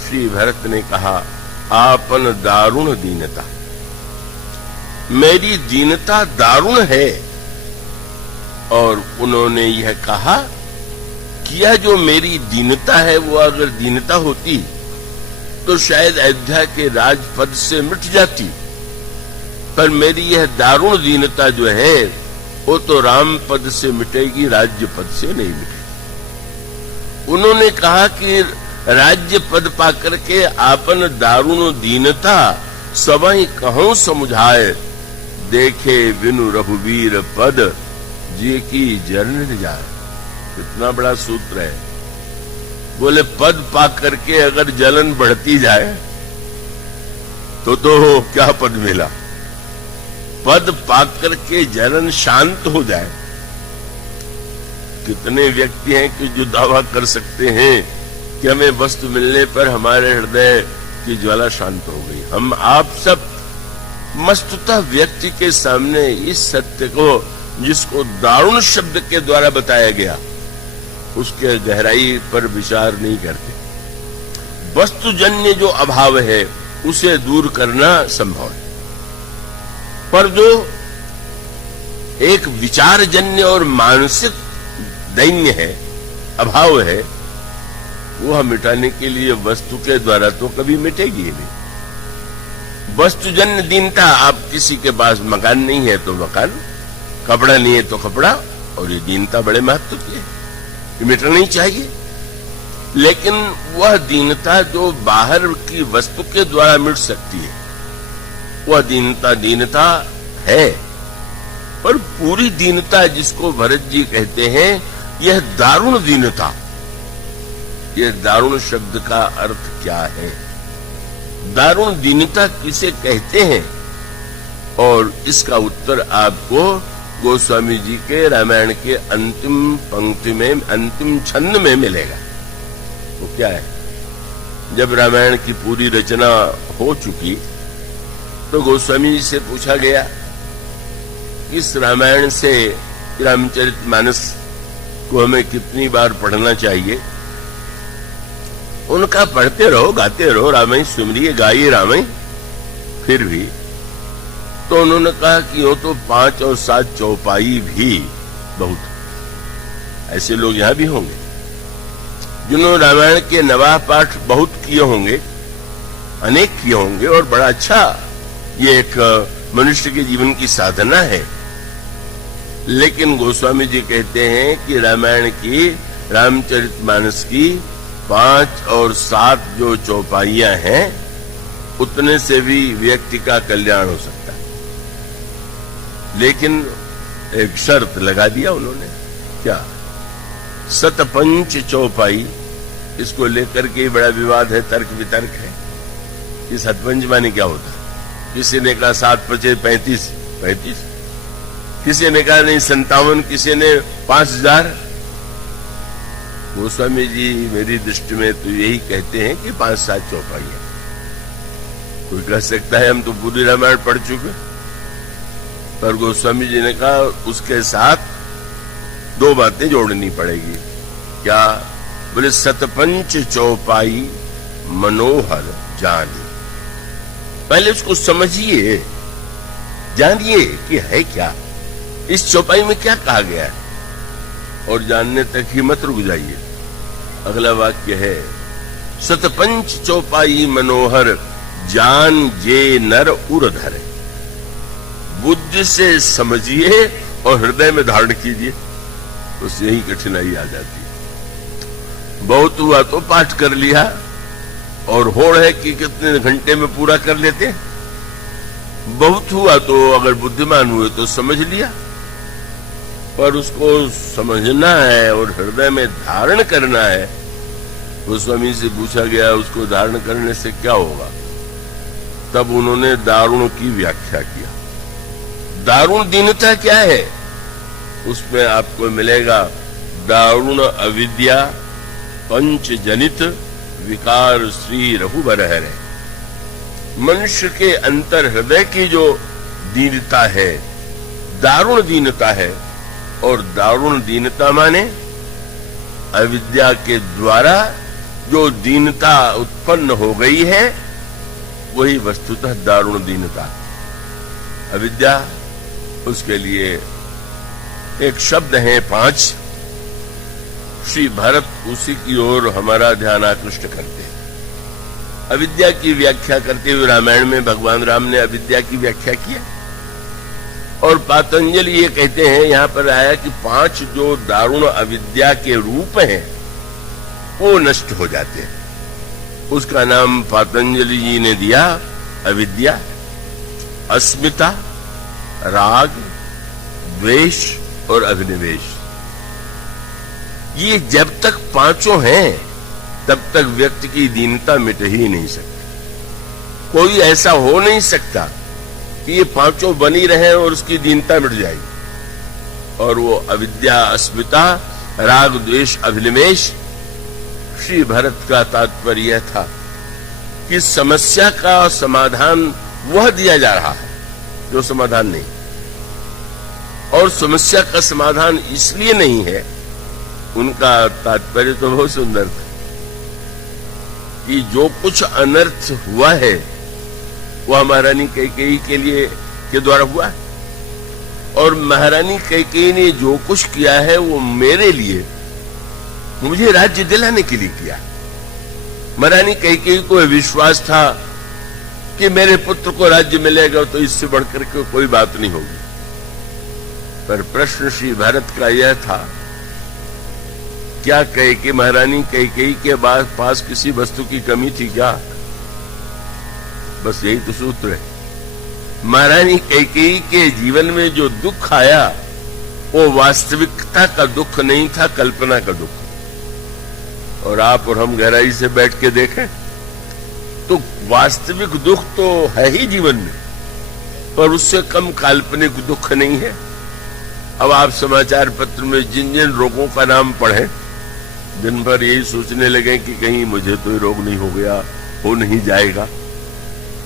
श्री भरत ने कहा, आपन दारुण दीनता, मेरी दीनता दारुण है। और उन्होंने यह कहा कि यह जो मेरी दीनता है वो अगर दीनता होती तो शायद अयोध्या के राजपद से मिट जाती, पर मेरी यह दारुण दीनता जो है वो तो राम पद से मिटेगी, राज्य पद से नहीं मिटेगी। उन्होंने कहा कि राज्य पद पाकर के आपन दारुण दीनता सबई कहूं समुझाए, देखे बिनु रघुवीर पद जी की जरन जाए। कितना बड़ा सूत्र है। बोले पद पा करके अगर जलन बढ़ती जाए तो क्या पद मिला? पद पाकर के जलन शांत हो जाए। कितने व्यक्ति हैं कि जो दावा कर सकते हैं कि हमें वस्तु मिलने पर हमारे हृदय की ज्वाला शांत हो गई। हम आप सब मस्तुता व्यक्ति के सामने इस सत्य को, जिसको दारुण शब्द के द्वारा बताया गया, उसके गहराई पर विचार नहीं करते। वस्तुजन्य जो अभाव है उसे दूर करना संभव है, पर जो एक विचारजन्य और मानसिक दैन्य है, अभाव है, वो हम मिटाने के लिए वस्तु के द्वारा तो कभी मिटेगी ही नहीं। वस्तुजन्य दीनता, आप किसी के पास मकान नहीं है तो मकान, कपड़ा नहीं है तो कपड़ा, और ये दीनता बड़े महत्व की है, ये मिटना नहीं चाहिए। लेकिन वह दीनता जो बाहर की वस्तु के द्वारा मिट सकती है, वह दीनता है। पर पूरी दीनता जिसको भरत जी कहते हैं, यह दारुण दीनता, यह दारुण शब्द का अर्थ क्या है? दारुण दीनता किसे कहते हैं? और इसका उत्तर आपको गोस्वामी जी के रामायण के अंतिम पंक्ति में, अंतिम छंद में मिलेगा। वो क्या है? जब रामायण की पूरी रचना हो चुकी तो गोस्वामी जी से पूछा गया, इस रामायण से रामचरितमानस को हमें कितनी बार पढ़ना चाहिए? उनका पढ़ते रहो, गाते रहो, रामायण सुमरिए, गाइए रामायण। फिर भी तो उन्होंने कहा कि वो तो 5 और 7 चौपाई भी बहुत। ऐसे लोग यहां भी होंगे जिन्होंने रामायण के नवाह पाठ बहुत किए होंगे, अनेक किए होंगे, और बड़ा अच्छा ये एक मनुष्य के जीवन की साधना है। लेकिन गोस्वामी जी कहते हैं कि रामायण की, रामचरितमानस की 5 और 7 जो चौपाइयां हैं, उतने से भी व्यक्ति का कल्याण हो सकता है। लेकिन एक शर्त लगा दिया उन्होंने, क्या? सतपंच चौपाई, इसको लेकर के बड़ा विवाद है, तर्क वितर्क है कि सतपंच माने क्या होता है। किसी ने कहा 7 पचे 35, किसी ने कहा नहीं 57, किसी ने 5000। गोस्वामी जी मेरी दृष्टि में तो यही कहते हैं कि 5-7 चौपाई है। कोई कह सकता है हम तो पूरी रामायण पढ़ चुके, पर गोस्वामी जी ने कहा उसके साथ 2 बातें जोड़नी पड़ेगी। क्या? बोले सतपंच चौपाई मनोहर जानी। पहले उसको समझिए, जानिए कि है क्या, इस चौपाई में क्या कहा गया है, और जानने तक ही मत रुक जाइए। अगला वाक्य है, सतपंच चौपाई मनोहर जान जे नर उरधर। बुद्धि से समझिए और हृदय में धारण कीजिए, उससे यही कठिनाई आ जाती है। बहुत हुआ तो पाठ कर लिया, और होड़ है कि कितने घंटे में पूरा कर लेते। बहुत हुआ तो अगर बुद्धिमान हुए तो समझ लिया, पर उसको समझना है और हृदय में धारण करना है। गोस्वामी से पूछा गया उसको धारण करने से क्या होगा, तब उन्होंने दारुण की व्याख्या किया। दारुण दीनता क्या है, उसमें आपको मिलेगा दारुण अविद्या पंच जनित विकार श्री रघुबर है। मनुष्य के अंतर हृदय की जो दीनता है, दारुण दीनता है। और दारुण दीनता माने अविद्या के द्वारा जो दीनता उत्पन्न हो गई है, वही वस्तुतः दारुण दीनता। अविद्या, उसके लिए एक शब्द है 5। श्री भरत उसी की ओर हमारा ध्यान आकृष्ट करते हैं। अविद्या की व्याख्या करते हुए रामायण में भगवान राम ने अविद्या की व्याख्या की, और पातंजलि ये कहते हैं, यहां पर आया कि 5 जो दारुण अविद्या के रूप हैं वो नष्ट हो जाते हैं। उसका नाम पातंजलि जी ने दिया अविद्या, अस्मिता, राग, द्वेष और अभिनिवेश। ये जब तक 5 हैं तब तक व्यक्ति की दीनता मिट ही नहीं सकती। कोई ऐसा हो नहीं सकता कि ये 5 बनी रहे और उसकी दीनता मिट जाएगी। और वो अविद्या, अस्मिता, राग, द्वेष, अभिनिवेश। श्री भरत का तात्पर्य था कि समस्या का समाधान वह दिया जा रहा है जो समाधान नहीं, और समस्या का समाधान इसलिए नहीं है। उनका तात्पर्य तो बहुत सुंदर था कि जो कुछ अनर्थ हुआ है वह महारानी कैकेयी के लिए के द्वारा हुआ है, और महारानी कैकेयी ने जो कुछ किया है वो मेरे लिए, मुझे राज्य दिलाने के लिए किया। महारानी कैकेयी को विश्वास था कि मेरे पुत्र को राज्य मिलेगा तो इससे बढ़कर के कोई बात नहीं होगी। पर प्रश्न श्री भरत का यह था, क्या कैकेयी, महारानी कैकेयी के पास किसी वस्तु की कमी थी क्या? बस यही तो सूत्र है। महारानी कैकेयी के जीवन में जो दुख आया वो वास्तविकता का दुख नहीं था, कल्पना का दुख। और आप और हम गहराई से बैठ के देखें तो वास्तविक दुख तो है ही जीवन में, पर उससे कम काल्पनिक दुख नहीं है। अब आप समाचार पत्र में जिन जिन रोगों का नाम पढ़ें, दिन भर यही सोचने लगे कि कहीं मुझे तो रोग नहीं हो गया, हो नहीं जाएगा।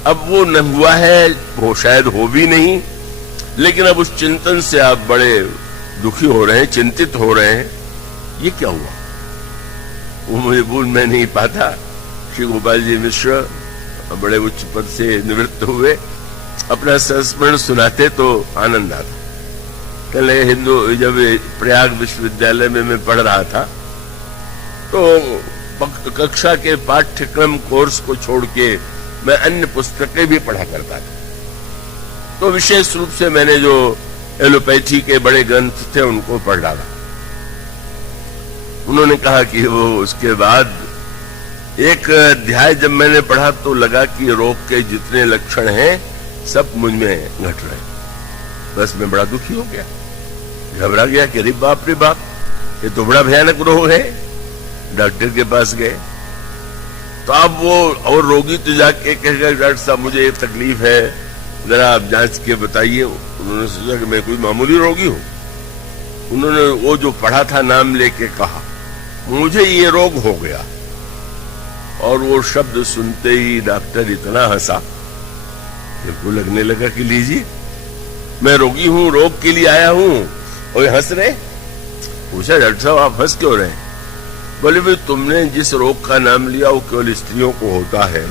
अब वो न हुआ है, वो शायद हो भी नहीं, लेकिन अब उस चिंतन से आप बड़े दुखी हो रहे हैं, चिंतित हो रहे हैं। ये क्या हुआ वो मुझे भूल मैं नहीं पाता। श्री गोपाल जी मिश्र बड़े उच्च पद से निवृत्त हुए, अपना संस्मरण सुनाते तो आनंद आता। कल हिंदू, जब प्रयाग विश्वविद्यालय में मैं पढ़ रहा था तो कक्षा के पाठ्यक्रम कोर्स को छोड़ के मैं अन्य पुस्तकें भी पढ़ा करता था। तो विशेष रूप से मैंने जो एलोपैथी के बड़े ग्रंथ थे उनको पढ़ डाला। उन्होंने कहा कि वो उसके बाद एक अध्याय जब मैंने पढ़ा तो लगा कि रोग के जितने लक्षण हैं सब मुझ में घट रहे। बस मैं बड़ा दुखी हो गया, घबरा गया कि अरे बाप रे बाप, ये तो बड़ा भयानक रोग है। डॉक्टर के पास गए तो अब वो और रोगी तो जाके कहेगा डॉक्टर साहब मुझे ये तकलीफ है, जरा आप जांच के बताइए। उन्होंने सोचा कि मैं कोई मामूली रोगी हूं। उन्होंने वो जो पढ़ा था नाम लेके कहा मुझे ये रोग हो गया, और वो शब्द सुनते ही डॉक्टर इतना हंसा कि को लगने लगा कि लीजिए मैं रोगी हूं, रोग के लिए आया हूं और हंस रहे। पूछा डॉक्टर साहब आप हंस क्यों रहे? बोले भाई तुमने जिस रोग का नाम लिया वो केवल स्त्रियों को होता है,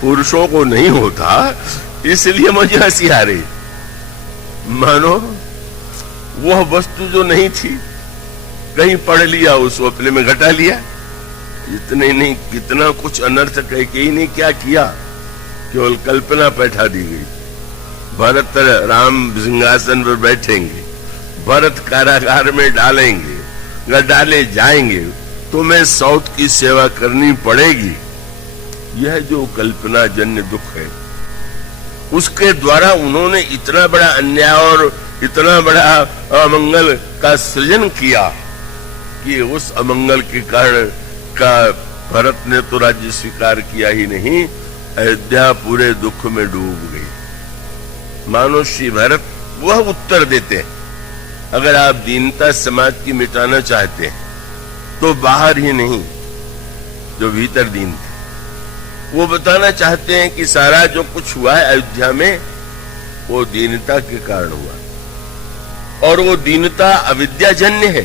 पुरुषों को नहीं होता, इसलिए मुझे हंसी आ रही। मानो वह वस्तु जो नहीं थी कहीं पढ़ लिया, उसको अपने में घटा लिया। इतने नहीं कितना कुछ अनर्थ कह के ही नहीं क्या किया, केवल कल्पना बैठा दी गई। भरत राम सिंहासन पर बैठेंगे, भरत कारागार में डालेंगे, डाले जाएंगे, तुम्हें सौत की सेवा करनी पड़ेगी। यह जो कल्पना जन्य दुख है, उसके द्वारा उन्होंने इतना बड़ा अन्याय और इतना बड़ा अमंगल का सृजन किया कि उस अमंगल के कारण का भरत ने तो राज्य स्वीकार किया ही नहीं, अयोध्या पूरे दुख में डूब गई। मानो श्री भरत वह उत्तर देते हैं, अगर आप दीनता समाज की मिटाना चाहते हैं तो बाहर ही नहीं, जो भीतर दीन थे वो बताना चाहते हैं कि सारा जो कुछ हुआ है अयोध्या में वो दीनता के कारण हुआ, और वो दीनता अविद्याजन्य है।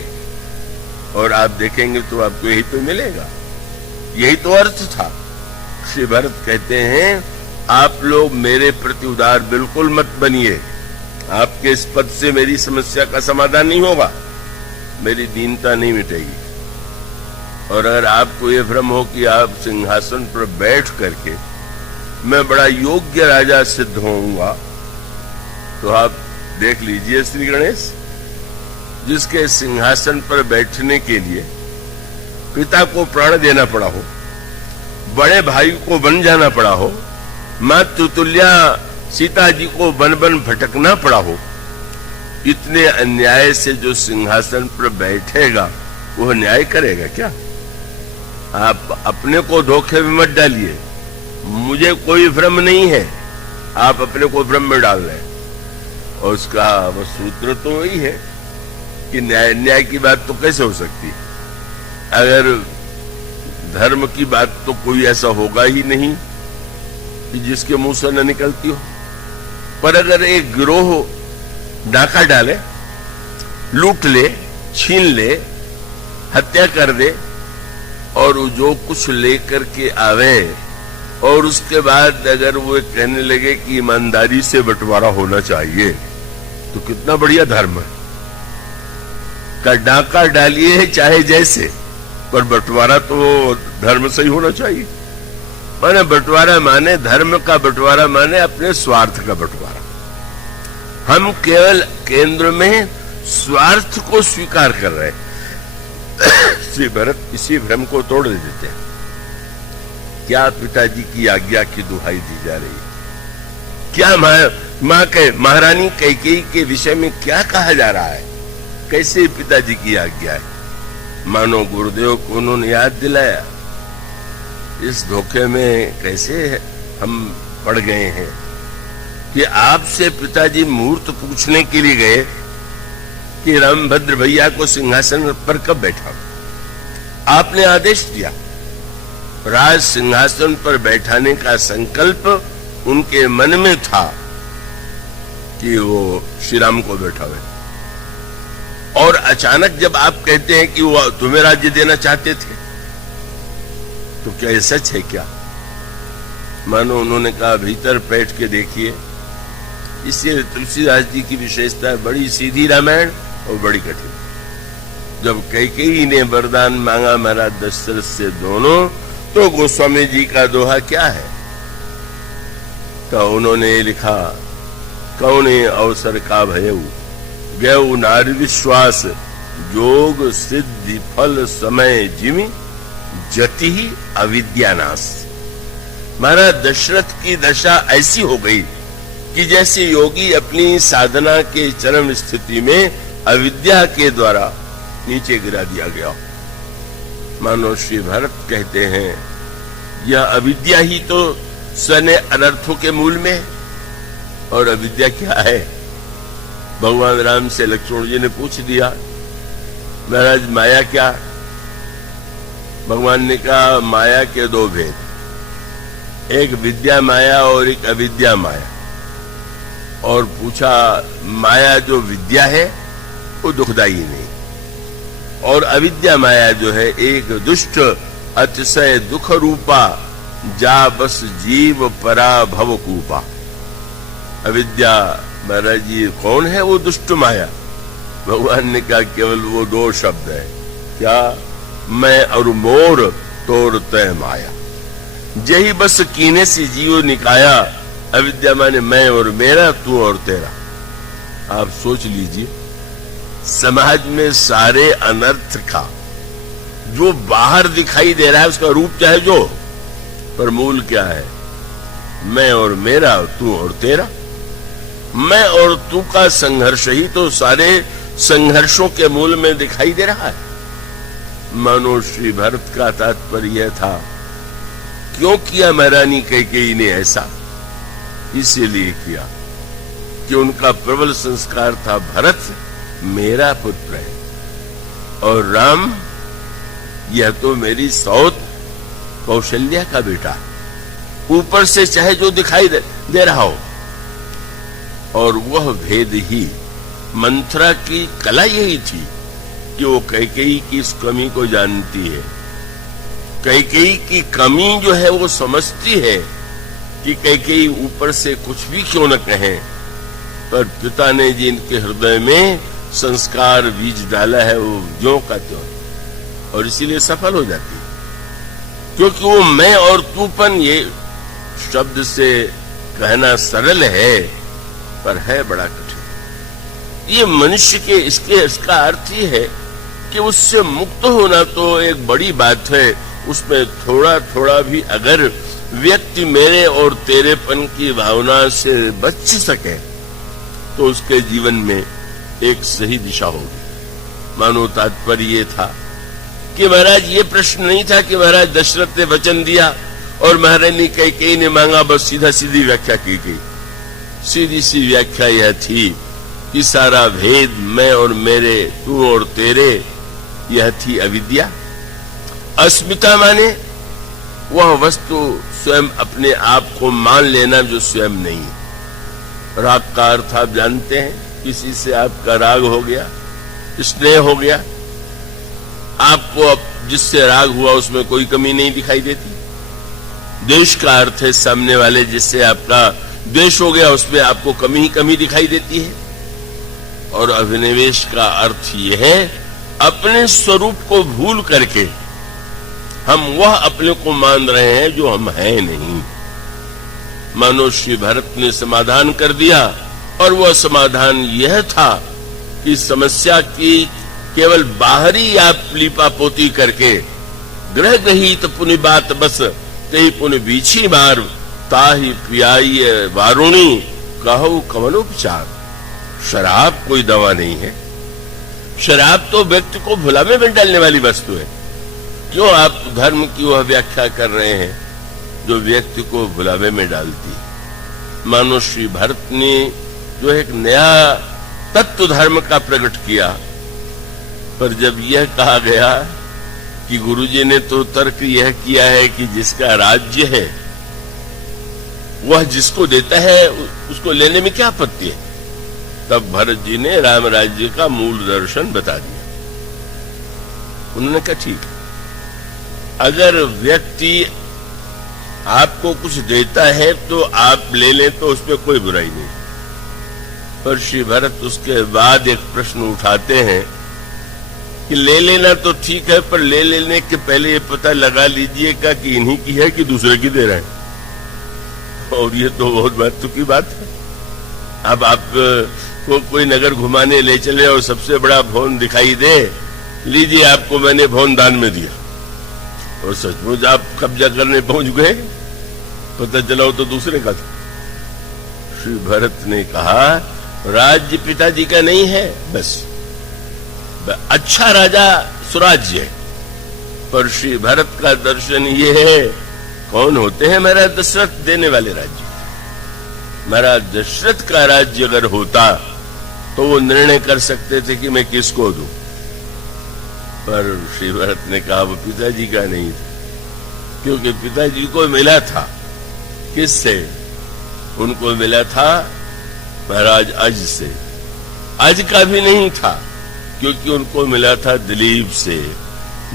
और आप देखेंगे तो आपको यही तो मिलेगा, यही तो अर्थ था। श्री भरत कहते हैं, आप लोग मेरे प्रति उदार बिल्कुल मत बनिए, आपके इस पद से मेरी समस्या का समाधान नहीं होगा, मेरी दीनता नहीं मिटेगी। और अगर आपको यह भ्रम हो कि आप सिंहासन पर बैठ करके मैं बड़ा योग्य राजा सिद्ध होऊंगा, तो आप देख लीजिए श्री गणेश, जिसके सिंहासन पर बैठने के लिए पिता को प्राण देना पड़ा हो, बड़े भाई को बन जाना पड़ा हो, मातृतुल्या सीता जी को बन बन भटकना पड़ा हो, इतने अन्याय से जो सिंहासन पर बैठेगा वह न्याय करेगा क्या? आप अपने को धोखे में मत डालिए, मुझे कोई भ्रम नहीं है, आप अपने को भ्रम में डाल रहे हैं। और उसका वह सूत्र तो वही है कि न्याय की बात तो कैसे हो सकती है? अगर धर्म की बात तो कोई ऐसा होगा ही नहीं कि जिसके मुंह से न निकलती हो। पर अगर एक गिरोह डाका डाले, लूट ले, छीन ले, हत्या कर दे और जो कुछ लेकर के आवे, और उसके बाद अगर वो कहने लगे कि ईमानदारी से बंटवारा होना चाहिए, तो कितना बढ़िया धर्म है। का डाका डालिए चाहे जैसे, पर बंटवारा तो धर्म से ही होना चाहिए। माने बंटवारा माने धर्म का बंटवारा, माने अपने स्वार्थ का बंटवारा। हम केवल केंद्र में स्वार्थ को स्वीकार कर रहे हैं। श्री भरत इसी भ्रम को तोड़ देते हैं। क्या पिताजी की आज्ञा की दुहाई दी जा रही है? क्या मां के महारानी कैकेयी के विषय में क्या कहा जा रहा है? कैसे पिताजी की आज्ञा है? मानो गुरुदेव को उन्होंने याद दिलाया। इस धोखे में कैसे हम पड़ गए हैं कि आपसे पिताजी मुहूर्त पूछने के लिए गए कि रामभद्र भैया को सिंहासन पर कब बैठा। आपने आदेश दिया, राज सिंहासन पर बैठाने का संकल्प उनके मन में था कि वो श्री राम को बैठावे, और अचानक जब आप कहते हैं कि वो तुम्हें राज्य देना चाहते थे, तो क्या ये सच है क्या? मानो उन्होंने कहा भीतर बैठ के देखिए। इसलिए तुलसीदास जी की विशेषता है, बड़ी सीधी रामायण और बड़ी कठिन। जब कैकेयी ने वरदान मांगा महाराज दशरथ से दोनों, तो गोस्वामी जी का दोहा क्या है? तो उन्होंने लिखा, कौने अवसर का भयऊ गयऊ नारी विश्वास, जोग सिद्धि फल समय जिमि जति ही अविद्यानाश। महाराज दशरथ की दशा ऐसी हो गई कि जैसे योगी अपनी साधना के चरम स्थिति में अविद्या के द्वारा नीचे गिरा दिया गया। मानो श्री भरत कहते हैं, यह अविद्या ही तो सने अनर्थों के मूल में है। और अविद्या क्या है? भगवान राम से लक्ष्मण जी ने पूछ दिया, महाराज माया क्या? भगवान ने कहा, माया के दो भेद, एक विद्या माया और एक अविद्या माया। और पूछा, माया जो विद्या है वो दुखदायी नहीं, और अविद्या माया जो है एक दुष्ट अतिशय दुख रूपा, जा बस जीव परा भव कूपा। अविद्या महाराज जी कौन है वो दुष्ट माया? भगवान ने कहा केवल वो दो शब्द है, क्या? मैं और मोर तोर तय माया, जही बस कीने से जीव निकाया। अविद्या माने मैं और मेरा, तू और तेरा। आप सोच लीजिए, समाज में सारे अनर्थ का जो बाहर दिखाई दे रहा है उसका रूप चाहे जो, पर मूल क्या है? मैं और मेरा, तू और तेरा। मैं और तू का संघर्ष ही तो सारे संघर्षों के मूल में दिखाई दे रहा है। मानो श्री भरत का तात्पर्य था, क्यों किया महारानी कैकेयी ने ऐसा? इसीलिए किया कि उनका प्रबल संस्कार था, भरत मेरा पुत्र है और राम यह तो मेरी सौत कौशल्या का बेटा है। ऊपर से चाहे जो दिखाई दे रहा हो, और वह भेद ही मंथरा की कला यही थी कि वो कैकेयी की इस कमी को जानती है। कैकेयी की कमी जो है वो समझती है कि कैकेयी ऊपर से कुछ भी क्यों न कहें, पर पिता ने जिनके हृदय में संस्कार बीज डाला है वो ज्यों का त्यों, और इसीलिए सफल हो जाती है। क्योंकि वो मैं और तूपन ये शब्द से कहना सरल है, पर है बड़ा कठिन। ये मनुष्य के इसका अर्थ ये है कि उससे मुक्त होना तो एक बड़ी बात है। उसमें थोड़ा थोड़ा भी अगर व्यक्ति मेरे और तेरेपन की भावना से बच सके तो उसके जीवन में एक सही दिशा होगी। मानो तात्पर्य ये था कि महाराज ये प्रश्न नहीं था कि महाराज दशरथ ने वचन दिया और महारानी कैकेयी ने मांगा, बस सीधा सीधी व्याख्या की गई। सीधी सी व्याख्या यह थी कि सारा भेद मैं और मेरे, तू और तेरे, यह थी अविद्या। अस्मिता माने वह वस्तु स्वयं अपने आप को मान लेना जो स्वयं नहीं। राग का अर्थ आप जानते हैं, किसी से आपका राग हो गया, स्नेह हो गया, आपको अब जिससे राग हुआ उसमें कोई कमी नहीं दिखाई देती। द्वेष का अर्थ है सामने वाले जिससे आपका द्वेष हो गया उसमें आपको कमी ही कमी दिखाई देती है। और अभिनिवेश का अर्थ यह है अपने स्वरूप को भूल करके हम वह अपने को मान रहे हैं जो हम हैं नहीं। मानो श्री भरत ने समाधान कर दिया, और वह समाधान यह था कि समस्या की केवल बाहरी आप लीपापोती करके ग्रह ग्रहित पुनि बात बस ते पुनि बीछी मार ताही पियाई वारुणी कहो कवनोपचार। शराब कोई दवा नहीं है। शराब तो व्यक्ति को भुलावे में डालने वाली वस्तु है। क्यों आप धर्म की वह व्याख्या कर रहे हैं जो व्यक्ति को भुलावे में डालती है? मानो श्री भरत ने जो एक नया तत्व धर्म का प्रकट किया, पर जब यह कहा गया कि गुरुजी ने तो तर्क यह किया है कि जिसका राज्य है वह जिसको देता है उसको लेने में क्या आपत्ति है, तब भरत जी ने राम राज्य का मूल दर्शन बता दिया। उन्होंने कहा ठीक, अगर व्यक्ति आपको कुछ देता है तो आप ले लें तो उसमें कोई बुराई नहीं। पर श्री भरत उसके बाद एक प्रश्न उठाते हैं कि ले लेना तो ठीक है, पर ले लेने के पहले ये पता लगा लीजिएगा कि इन्हीं की है कि दूसरे की दे रहे हैं। और ये तो बहुत महत्व की बात है। अब आप को कोई नगर घुमाने ले चले और सबसे बड़ा भवन दिखाई दे, लीजिए आपको मैंने भवन दान में दिया, और सचमुच आप कब्जा करने पहुंच गए, पता चला हो तो दूसरे का था। श्री भरत ने कहा राज्य पिताजी का नहीं है, बस अच्छा राजा सुराज्य है। पर श्री भरत का दर्शन ये है, कौन होते हैं महाराज दशरथ देने वाले राज्य। महाराज दशरथ का राज्य अगर होता तो वो निर्णय कर सकते थे कि मैं किसको दूं, पर श्री भरत ने कहा वो पिताजी का नहीं था, क्योंकि पिताजी को मिला था किससे? उनको मिला था महाराज अज से। अज का भी नहीं था क्योंकि उनको मिला था दिलीप से।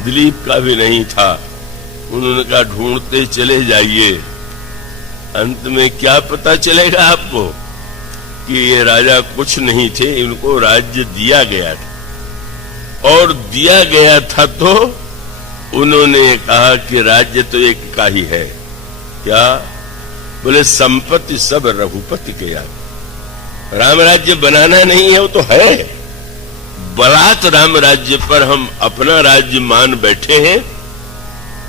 दिलीप का भी नहीं था, उन्होंने कहा ढूंढते चले जाइए, अंत में क्या पता चलेगा आपको कि ये राजा कुछ नहीं थे, इनको राज्य दिया गया था। और दिया गया था तो उन्होंने कहा कि राज्य तो एक का ही है। क्या? बोले संपत्ति सब रघुपति के याद। राम राज्य बनाना नहीं है, वो तो है। बलात् राम राज्य पर हम अपना राज्य मान बैठे हैं,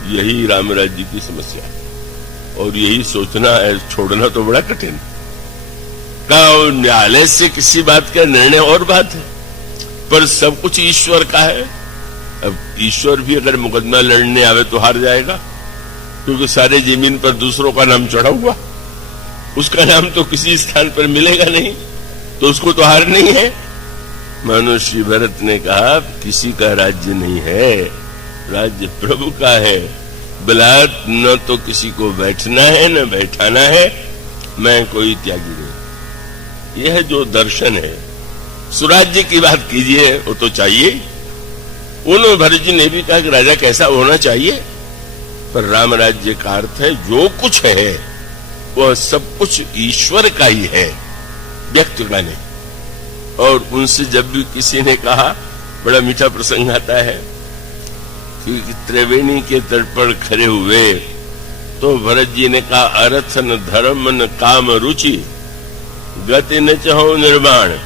यही राम राज्य की समस्या है। और यही सोचना है, छोड़ना तो बड़ा कठिन। का न्यायालय से किसी बात का निर्णय और बात है, पर सब कुछ ईश्वर का है। अब ईश्वर भी अगर मुकदमा लड़ने आवे तो हार जाएगा, क्योंकि सारे जमीन पर दूसरों का नाम चढ़ा हुआ, उसका नाम तो किसी स्थान पर मिलेगा नहीं, तो उसको तो हार नहीं है। मानो श्री भरत ने कहा किसी का राज्य नहीं है, राज्य प्रभु का है। बलात् न तो किसी को बैठना है न बैठाना है, मैं कोई त्यागी नहीं। यह जो दर्शन है, सुराज्य की बात कीजिए, वो तो चाहिए। उन्होंने भरत जी ने भी कहा कि राजा कैसा होना चाहिए, पर राम राज्य का अर्थ है जो कुछ है वह सब कुछ ईश्वर का ही है, व्यक्ति का नहीं। और उनसे जब भी किसी ने कहा, बड़ा मीठा प्रसंग आता है कि त्रिवेणी के तट पर खड़े हुए तो भरत जी ने कहा अर्थ न धर्म न काम रुचि, गति न चाहो निर्माण।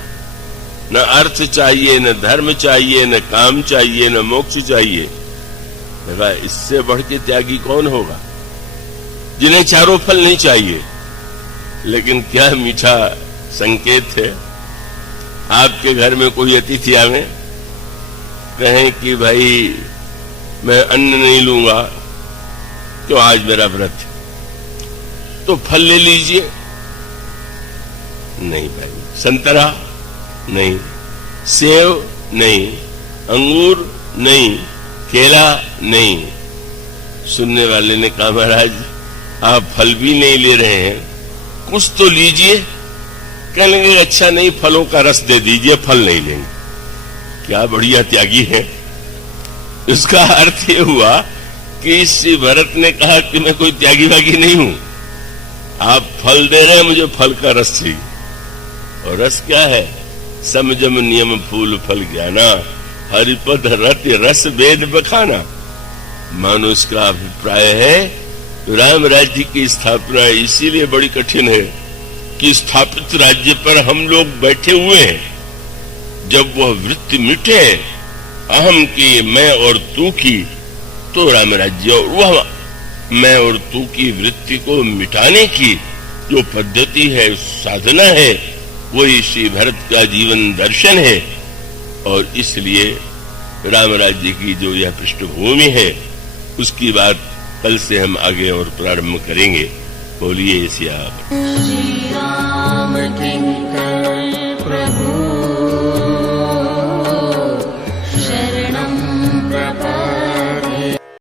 न अर्थ चाहिए, न धर्म चाहिए, न काम चाहिए, न मोक्ष चाहिए। देखा, इससे बढ़ के त्यागी कौन होगा, जिन्हें चारों फल नहीं चाहिए। लेकिन क्या मीठा संकेत है, आपके घर में कोई अतिथि आवे, कहें कि भाई मैं अन्न नहीं लूंगा, क्यों, आज मेरा व्रत है, तो फल ले लीजिए। नहीं भाई, संतरा नहीं, सेब नहीं, अंगूर नहीं, केला नहीं। सुनने वाले ने कहा महाराज आप फल भी नहीं ले रहे हैं, कुछ तो लीजिए। कहने लगे अच्छा नहीं, फलों का रस दे दीजिए, फल नहीं लेंगे। क्या बढ़िया त्यागी है। इसका अर्थ ये हुआ कि श्री भरत ने कहा कि मैं कोई त्यागी वागी नहीं हूं, आप फल दे रहे हैं, मुझे फल का रस चाहिए। और रस क्या है? समजम नियम फूल फल ज्ञाना, हरिपद रति रस वेद बखाना। मानो इसका अभिप्राय है राम राज्य की स्थापना इसीलिए बड़ी कठिन है कि स्थापित राज्य पर हम लोग बैठे हुए हैं। जब वह वृत्ति मिटे अहम की, मैं और तू की, तो राम राज्य। और वह मैं और तू की वृत्ति को मिटाने की जो पद्धति है, साधना है, वही श्री भरत का जीवन दर्शन है। और इसलिए राम राज्य की जो यह पृष्ठभूमि है, उसकी बात कल से हम आगे और प्रारंभ करेंगे। बोलिए सिया।